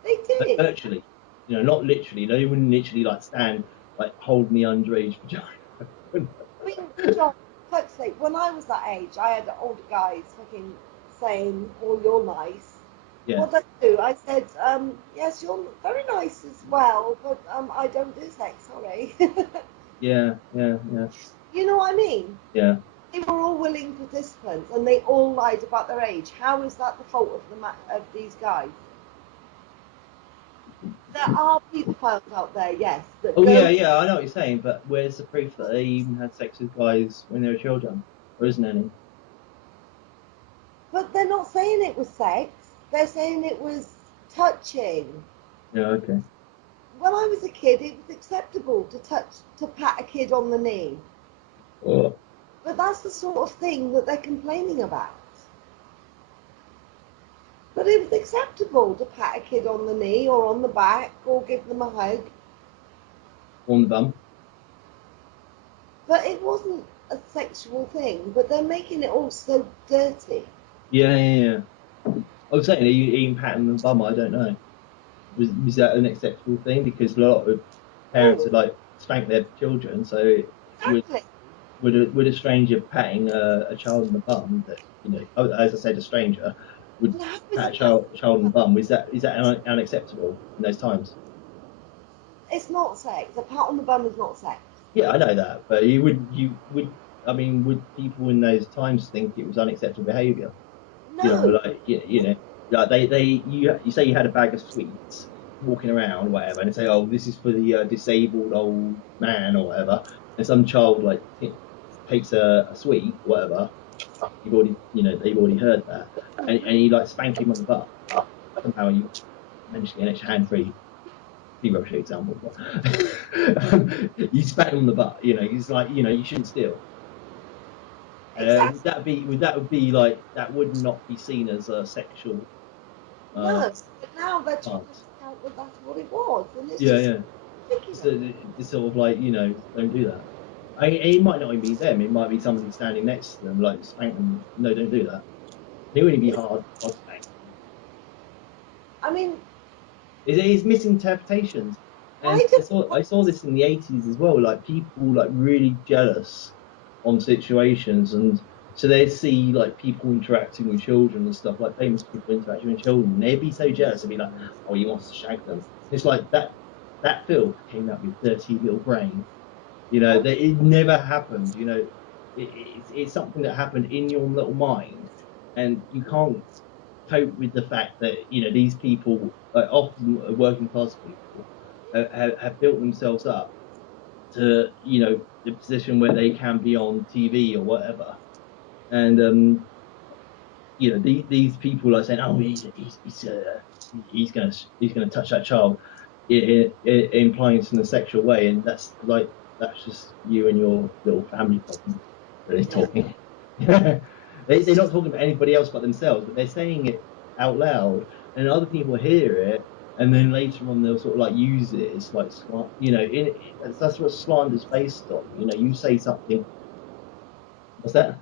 They but did. virtually. Not literally. They wouldn't literally like stand like hold me underage vagina. I mean, John, for fuck's sake, when I was that age, I had older guys fucking saying, "Oh, you're nice." Yeah, What did I do? I said, "Yes, you're very nice as well, but I don't do sex. Sorry." yeah, yeah, yeah, You know what I mean? yeah. They were all willing participants, and they all lied about their age. How is that the fault of of these guys? There are pedophiles out there, yes, that Oh yeah, go, yeah. I know what you're saying, but where's the proof that they even had sex with guys when they were children? There isn't any. but they're not saying it was sex. They're saying it was touching. Yeah, okay. When I was a kid, it was acceptable to pat a kid on the knee. Oh, But that's the sort of thing that they're complaining about. But it was acceptable to pat a kid on the knee or on the back or give them a hug. On the bum. But it wasn't a sexual thing. But they're making it all so dirty. Yeah, yeah, yeah. I was saying, are you eating pat on the bum? I don't know. Was that an acceptable thing? Because a lot of parents Oh, would like spank their children, so would exactly. would a stranger patting a child on the bum that, you know, as I said, a stranger would And how is pat it that? a child on the bum? Is that unacceptable in those times? It's not sex. A pat on the bum is not sex. Yeah, I know that, but you would, I mean, would people in those times think it was unacceptable behaviour? You know, No. like you know, like you say you had a bag of sweets walking around or whatever, and they say, oh, this is for the disabled old man or whatever, and some child like takes a sweet or whatever. You've already, you know, they've already heard that, and you like spank him on the butt. Somehow you manage to get an extra hand free. Zero shade example, but you spat him on the butt. You know, he's like, you know, you shouldn't steal. Exactly. Would that be like that would not be seen as a sexual uh No. But now they're trying to stance? make out that that's what it was. And it's Yeah, just yeah. ridiculous. So it's sort of like, you know, don't do that. It might not even be them. It might be somebody standing next to them, like spank them. No, don't do that. It wouldn't be It's, hard spank. I mean, It's misinterpretations, why and I does saw I saw this in the 80s as well. Like people like really jealous on situations, and so they see like people interacting with children and stuff, like famous people interacting with children. And they'd be so jealous. They'd be like, "Oh, he wants to shag them." It's like that filth came out of your dirty little brain. You know, oh, that it never happened. You know, it's something that happened in your little mind, and you can't cope with the fact that, you know, these people, often working class people, have built themselves up to, you know, the position where they can be on TV or whatever, and you know, these people are saying, oh, he's gonna touch that child, implying it's in a sexual way, and that's like that's just you and your little family problem really yeah. talking. It's They're not just, talking about anybody else but themselves, but they're saying it out loud, and other people hear it, and then later on they'll sort of like use it as like you know, that's what slander's based on. You know, you say something. What's that?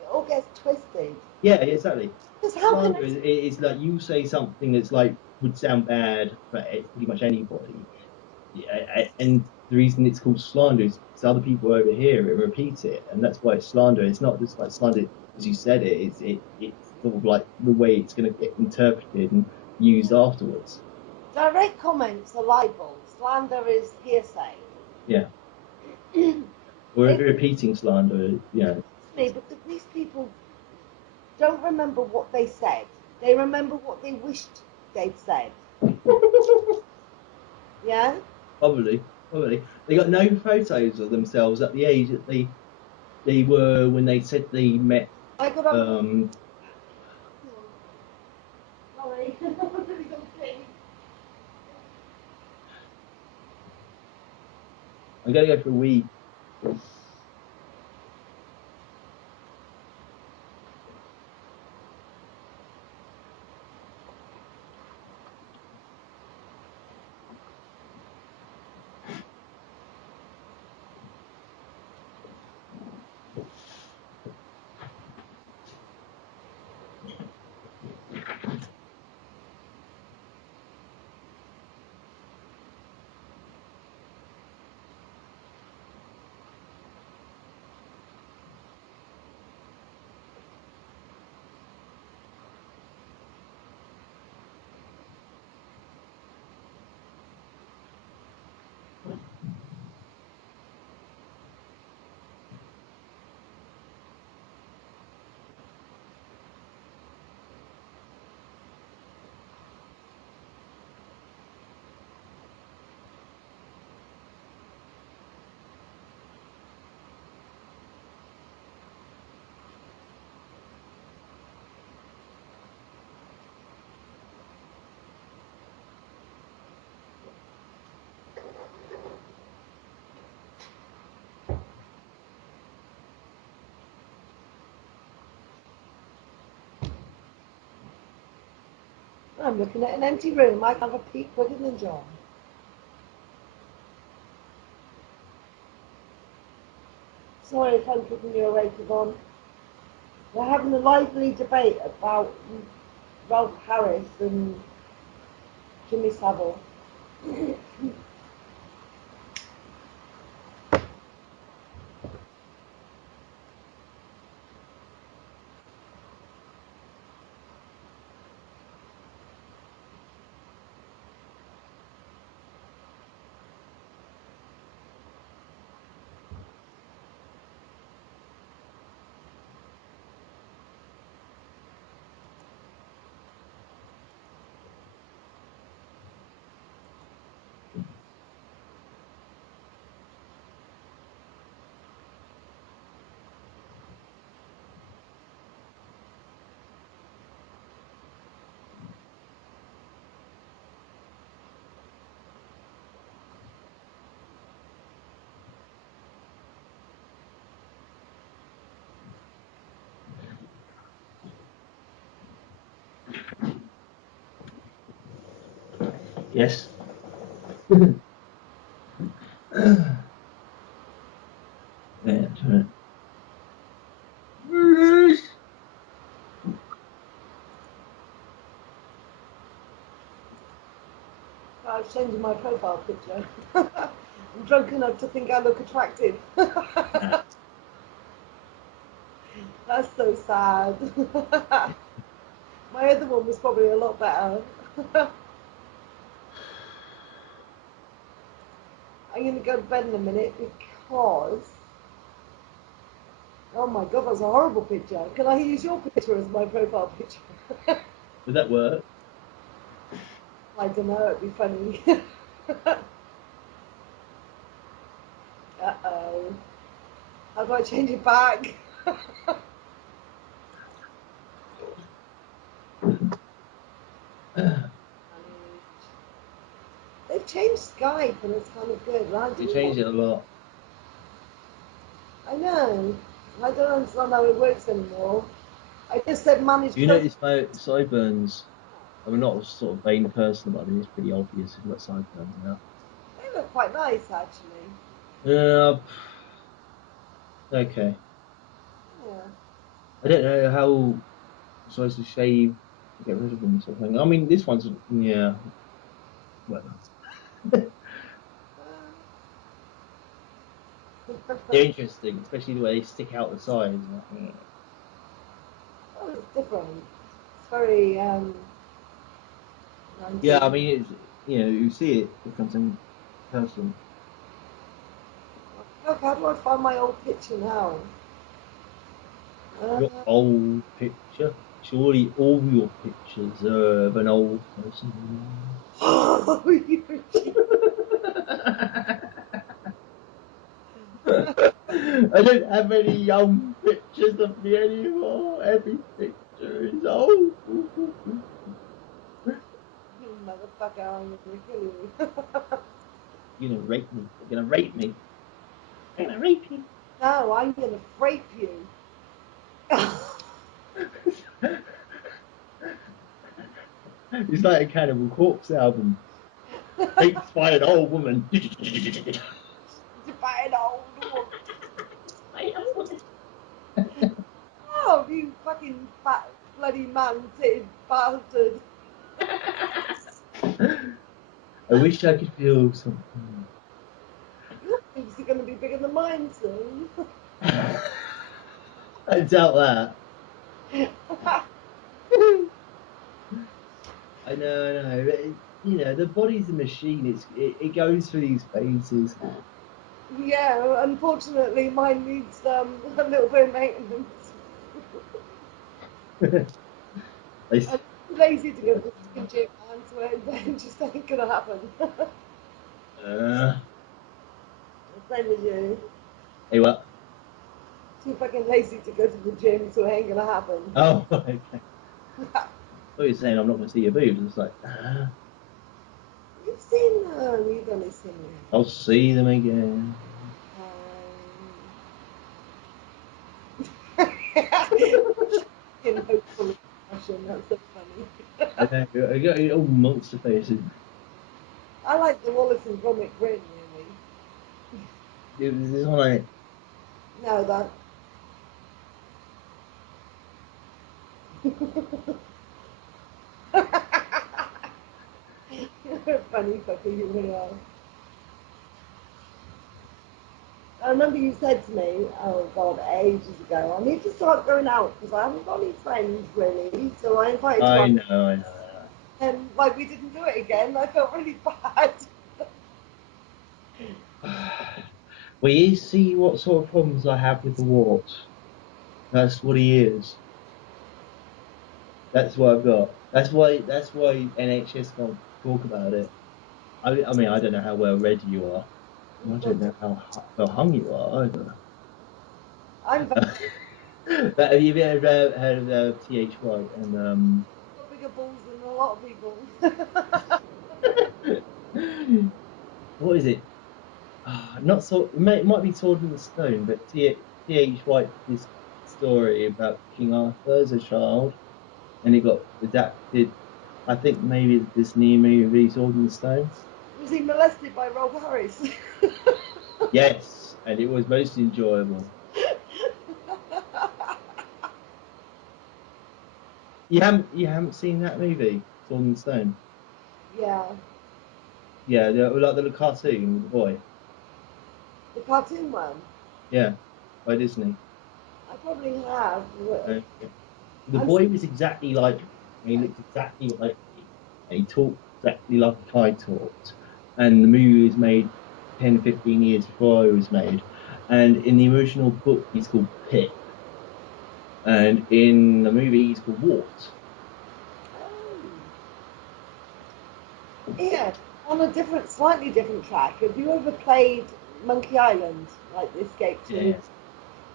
it all gets twisted. Yeah, exactly. Because how can Slander I? is like you say something that's like would sound bad for pretty much anybody. Yeah, and the reason it's called slander is because other people overhear it and repeat it, and that's why it's slander. It's not just like slander as you said it. It's sort of like the way it's going to get interpreted and used afterwards. Direct comments are libel. Slander is hearsay. Yeah, It or confuses repeating slander. Yeah, me because these people don't remember what they said. They remember what they wished they'd said. Yeah? probably they got no photos of themselves at the age that they were when they said they met. I got up. Um, Sorry. I'm really gonna pee. I'm gonna go for a wee. I'm looking at an empty room. I can have a peek quicker than John. Sorry if I'm keeping you awake, Yvonne. We're having a lively debate about Ralph Harris and Jimmy Savile. Yes. Yeah, turn it. I was changing my profile picture. I'm drunk enough to think I look attractive. That's so sad. My other one was probably a lot better. I'm going to go to bed in a minute because... Oh my god, that's a horrible picture. Can I use your picture as my profile picture? Would that work? I don't know, it'd be funny. Uh-oh. How do I change it back? They've changed Skype and it's kind of good, right? They changed it a lot. I know. I don't understand how it works anymore. I just said manage. You notice my sideburns? I'm not a sort of vain person, but I mean it's pretty obvious if you've got sideburns now. They look quite nice, actually. Yeah. Okay. Yeah. I don't know how I'm supposed to shave to get rid of them, sort of thing. I mean, this one's yeah. Well, they're interesting, especially the way they stick out the sides. Oh, it's different. It's very Yeah, I 19. mean, it's you see it becomes in person. Look, how do I find my old picture now? Your old picture. Surely all your pictures are of an old person. Oh, you cheat. I don't have any young pictures of me anymore. Every picture is old. Motherfucker, I'm gonna kill you. You're gonna rape me. You're gonna rape me. You're gonna rape me. No, I'm gonna rape you. It's like a Cannibal Corpse album. Raped by an old woman. By an old woman. By an old woman. Oh, you fucking fat bloody man-titted bastard. I wish I could feel something. Your boobs are gonna be bigger than mine soon. I doubt that. I know. The body's a machine. It goes through these phases. Yeah, unfortunately, mine needs a little bit of maintenance. They, I'm too lazy to go to the gym, man, so it just ain't gonna happen. uh, Same as you. hey, what? Too fucking lazy to go to the gym, so it ain't gonna happen. Oh, okay. What you're saying? I'm not going to see your boobs. It's like, You've seen them, you've only seen them. I'll see them again. Hopefully. expression. That's so funny. I know, I got all monster faces. I like the Wallace and Gromit grin, really. It was just like, No, that. You're a funny fucker, you really are. I remember you said to me, oh God, ages ago, I need to start going out because I haven't got any friends really. So I invited you I out, know, I know. and like we didn't do it again. I felt really bad. Well, you see what sort of problems I have with the wart. That's what he is. That's what I've got. That's why NHS can't talk about it. I mean, I don't know how well read you are. I don't know how well hung you are either. I'm But have you ever heard of T.H. White and got bigger balls than a lot of people. what is it? Not so. It might be Sword in the Stone, but T.H. White did this story about King Arthur as a child, and it got adapted. I think maybe this new movie, Sword in the Stone. Was he molested by Rob Harris? Yes, and it was most enjoyable. You haven't seen that movie, Sword in the Stone? Yeah, Yeah, like the cartoon with the boy. the cartoon one. Yeah, by Disney. I probably have. The I've boy seen. was exactly like me. He looked exactly like me, and he talked exactly like I talked. And the movie was made 10, 15 years before I was made. And in the original book, he's called Pip, and in the movie, he's called Wart. Yeah, on a different, slightly different track. Have you ever played Monkey Island, like the Escape to? Yeah,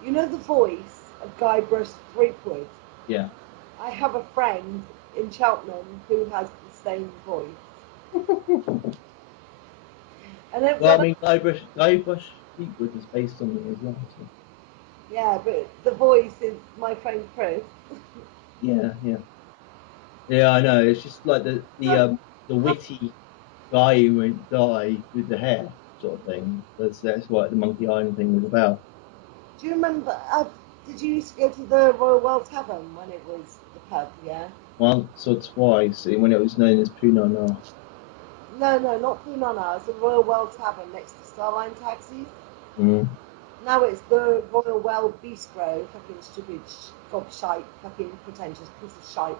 You know the voice of Guybrush Threepwood? yeah. I have a friend in Cheltenham who has the same voice. And then Well, when I mean, Guybrush Threepwood was based on it as well. So. yeah, but the voice is my friend Chris. Yeah, yeah, yeah. I know. It's just like the witty guy who won't die with the hair sort of thing. That's what the Monkey Island thing was about. Do you remember? Did you used to go to the Royal Well Tavern when it was the pub? Yeah. Once or twice when it was known as Punana. No, no, not Punana. It's the Royal Well Tavern next to Starline Taxis. Mm, Now it's the Royal Well Bistro. Fucking stupid, gobshite, fucking pretentious piece of shite.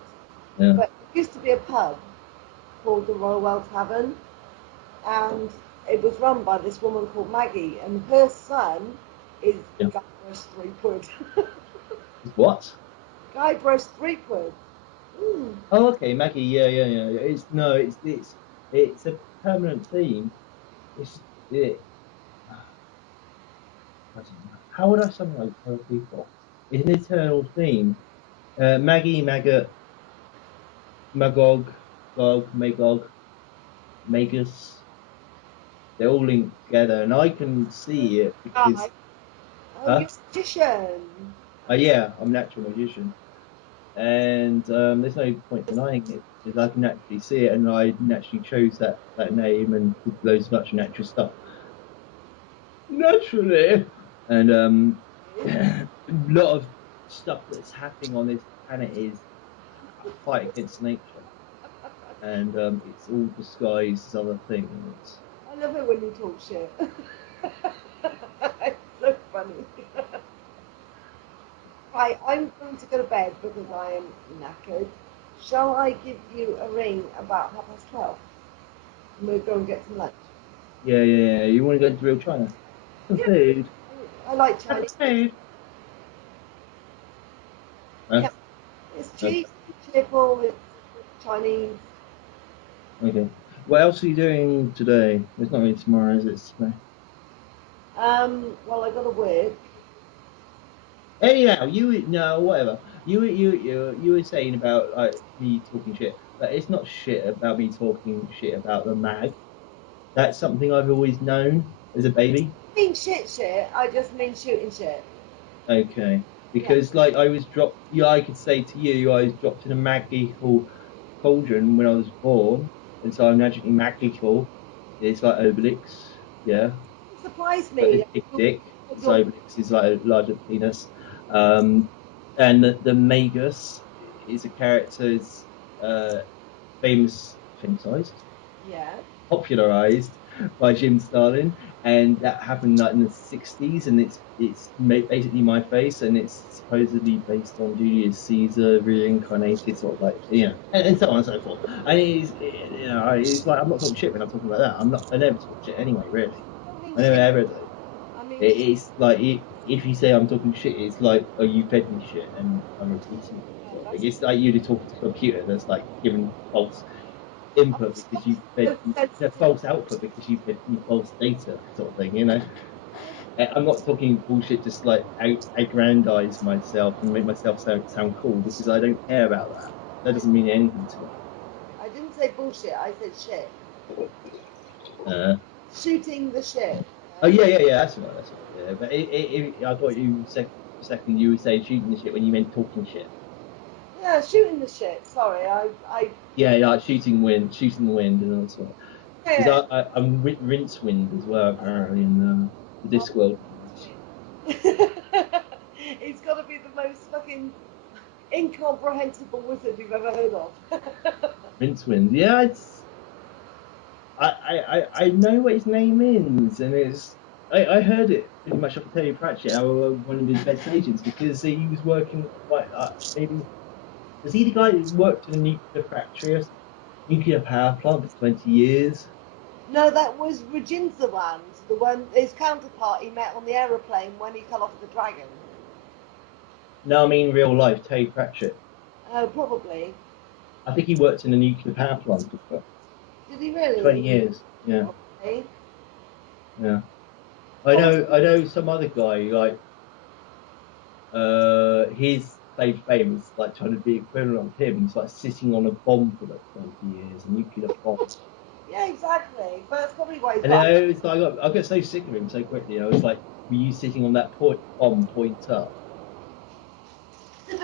yeah. But it used to be a pub called the Royal Well Tavern, and it was run by this woman called Maggie, and her son is Yeah. Guybrush Threepwood. What? Guybrush Threepwood. Mm. Oh, okay, Maggie. Yeah, yeah, yeah. Yeah. It's no, it's a permanent theme. It's it. I don't know. How would I summarize other people? It's an eternal theme. Maggie, Maggot, Magog, Magog, Magus. They're all linked together, and I can see it because, Guy. Oh, you're huh? a magician. Yeah, I'm a natural magician, and there's no point denying it because I can actually see it, and I naturally chose that name and did loads of much natural stuff naturally, and a lot of stuff that's happening on this planet is a fight against nature, and it's all disguised as other things. I love it when you talk shit. It's so funny. Right, I'm going to go to bed because I am knackered. Shall I give you a ring about 12:30? And we'll go and get some lunch. Yeah, yeah, yeah. You want to go to real China? Some Yeah, food. I like Some Chinese food. food. Huh? Yeah, it's Okay. cheap, cheerful, it's Chinese. Okay. What else are you doing today? It's not really tomorrow, is it? Today. Well, I got to work. Anyhow, no, whatever. You were saying about like me talking shit, but it's not shit about me talking shit about the mag. That's something I've always known as a baby. I mean shit, I just mean shooting shit. Okay. because like I was dropped. Yeah, I could say to you, I was dropped in a Maggotaur cauldron when I was born, and so I'm naturally Maggotaur. It's like Obelix, yeah, It surprised but me. it's big dick. So Obelix is like a larger penis. And the Magus is a character is famous, Yeah. popularized by Jim Starlin, and that happened like in the '60s, and basically my face, and it's supposedly based on Julius Caesar reincarnated, sort of like and so on and so forth. And it's like I'm not talking shit when I'm talking about that. I never talk shit anyway, really. I mean I never shit. ever do. I mean It's like if you say I'm talking shit, it's like, oh, you fed me shit and I'm repeating it. Sort of thing. It's like you're talking to a computer that's like giving false input because you fed false output because you fed me false data, sort of thing. I'm not talking bullshit, just like aggrandize myself and make myself sound cool because I don't care about that. That doesn't mean anything to me. I didn't say bullshit. I said shit. Uh, Shooting the shit. oh yeah, that's right. Yeah, but I thought you second you would say shooting the shit when you meant talking shit. Yeah, shooting the shit. Sorry, I. Yeah, like shooting the wind, and all that sort of. Yeah. Because I'm Rincewind as well, apparently, in the Discworld. He's got to be the most fucking incomprehensible wizard you've ever heard of. Rincewind, yeah, I know what his name is, and I heard it pretty much off Terry Pratchett, one of his best agents, because he was working like maybe was he the guy who worked in a nuclear factory or nuclear power plant for 20 years? No, that was Reginzawand, the one his counterpart he met on the aeroplane when he fell off the dragon. No, I mean real life, Terry Pratchett. Probably. I think he worked in a nuclear power plant for Did he really? 20 years. Yeah, Okay. yeah. What was I know some other guy like his claim to fame is like trying to be equivalent of him. He's like sitting on a bomb for like 20 years, a nuclear bomb. Yeah, exactly. But that's probably why he's And then got. I got so sick of him so quickly. I was like, were you sitting on that bomb point up? You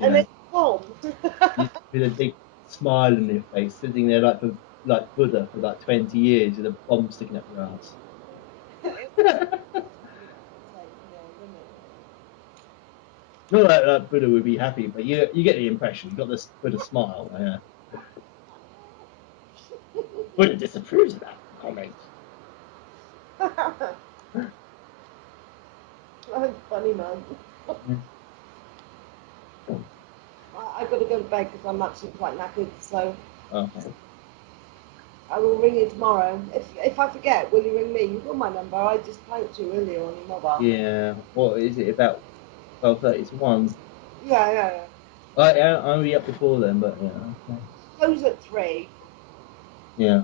And know, it's bomb. with a big smile on your face, sitting there like Buddha for like 20 years with a bomb sticking up your ass. Not that Buddha would be happy, but you get the impression. You got this Buddha smile. Yeah. Buddha disapproves of that comment. That's funny, man. I've got to go to bed because I'm actually quite knackered, so Okay. I will ring you tomorrow. If I forget, will you ring me? You've got my number. I just typed you earlier on your mobile. Yeah. What is it about 12:30 to 1? Yeah. I'll be up before then, but yeah. Okay. Close at 3, Yeah.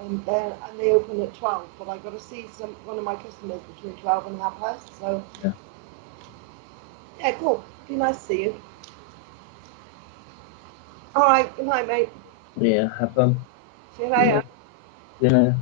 and they open at 12. But I've got to see one of my customers between 12 and half past. So Yeah. yeah, cool. Be nice to see you. All right. Good night, mate. Yeah. Have fun. See you later. Yeah.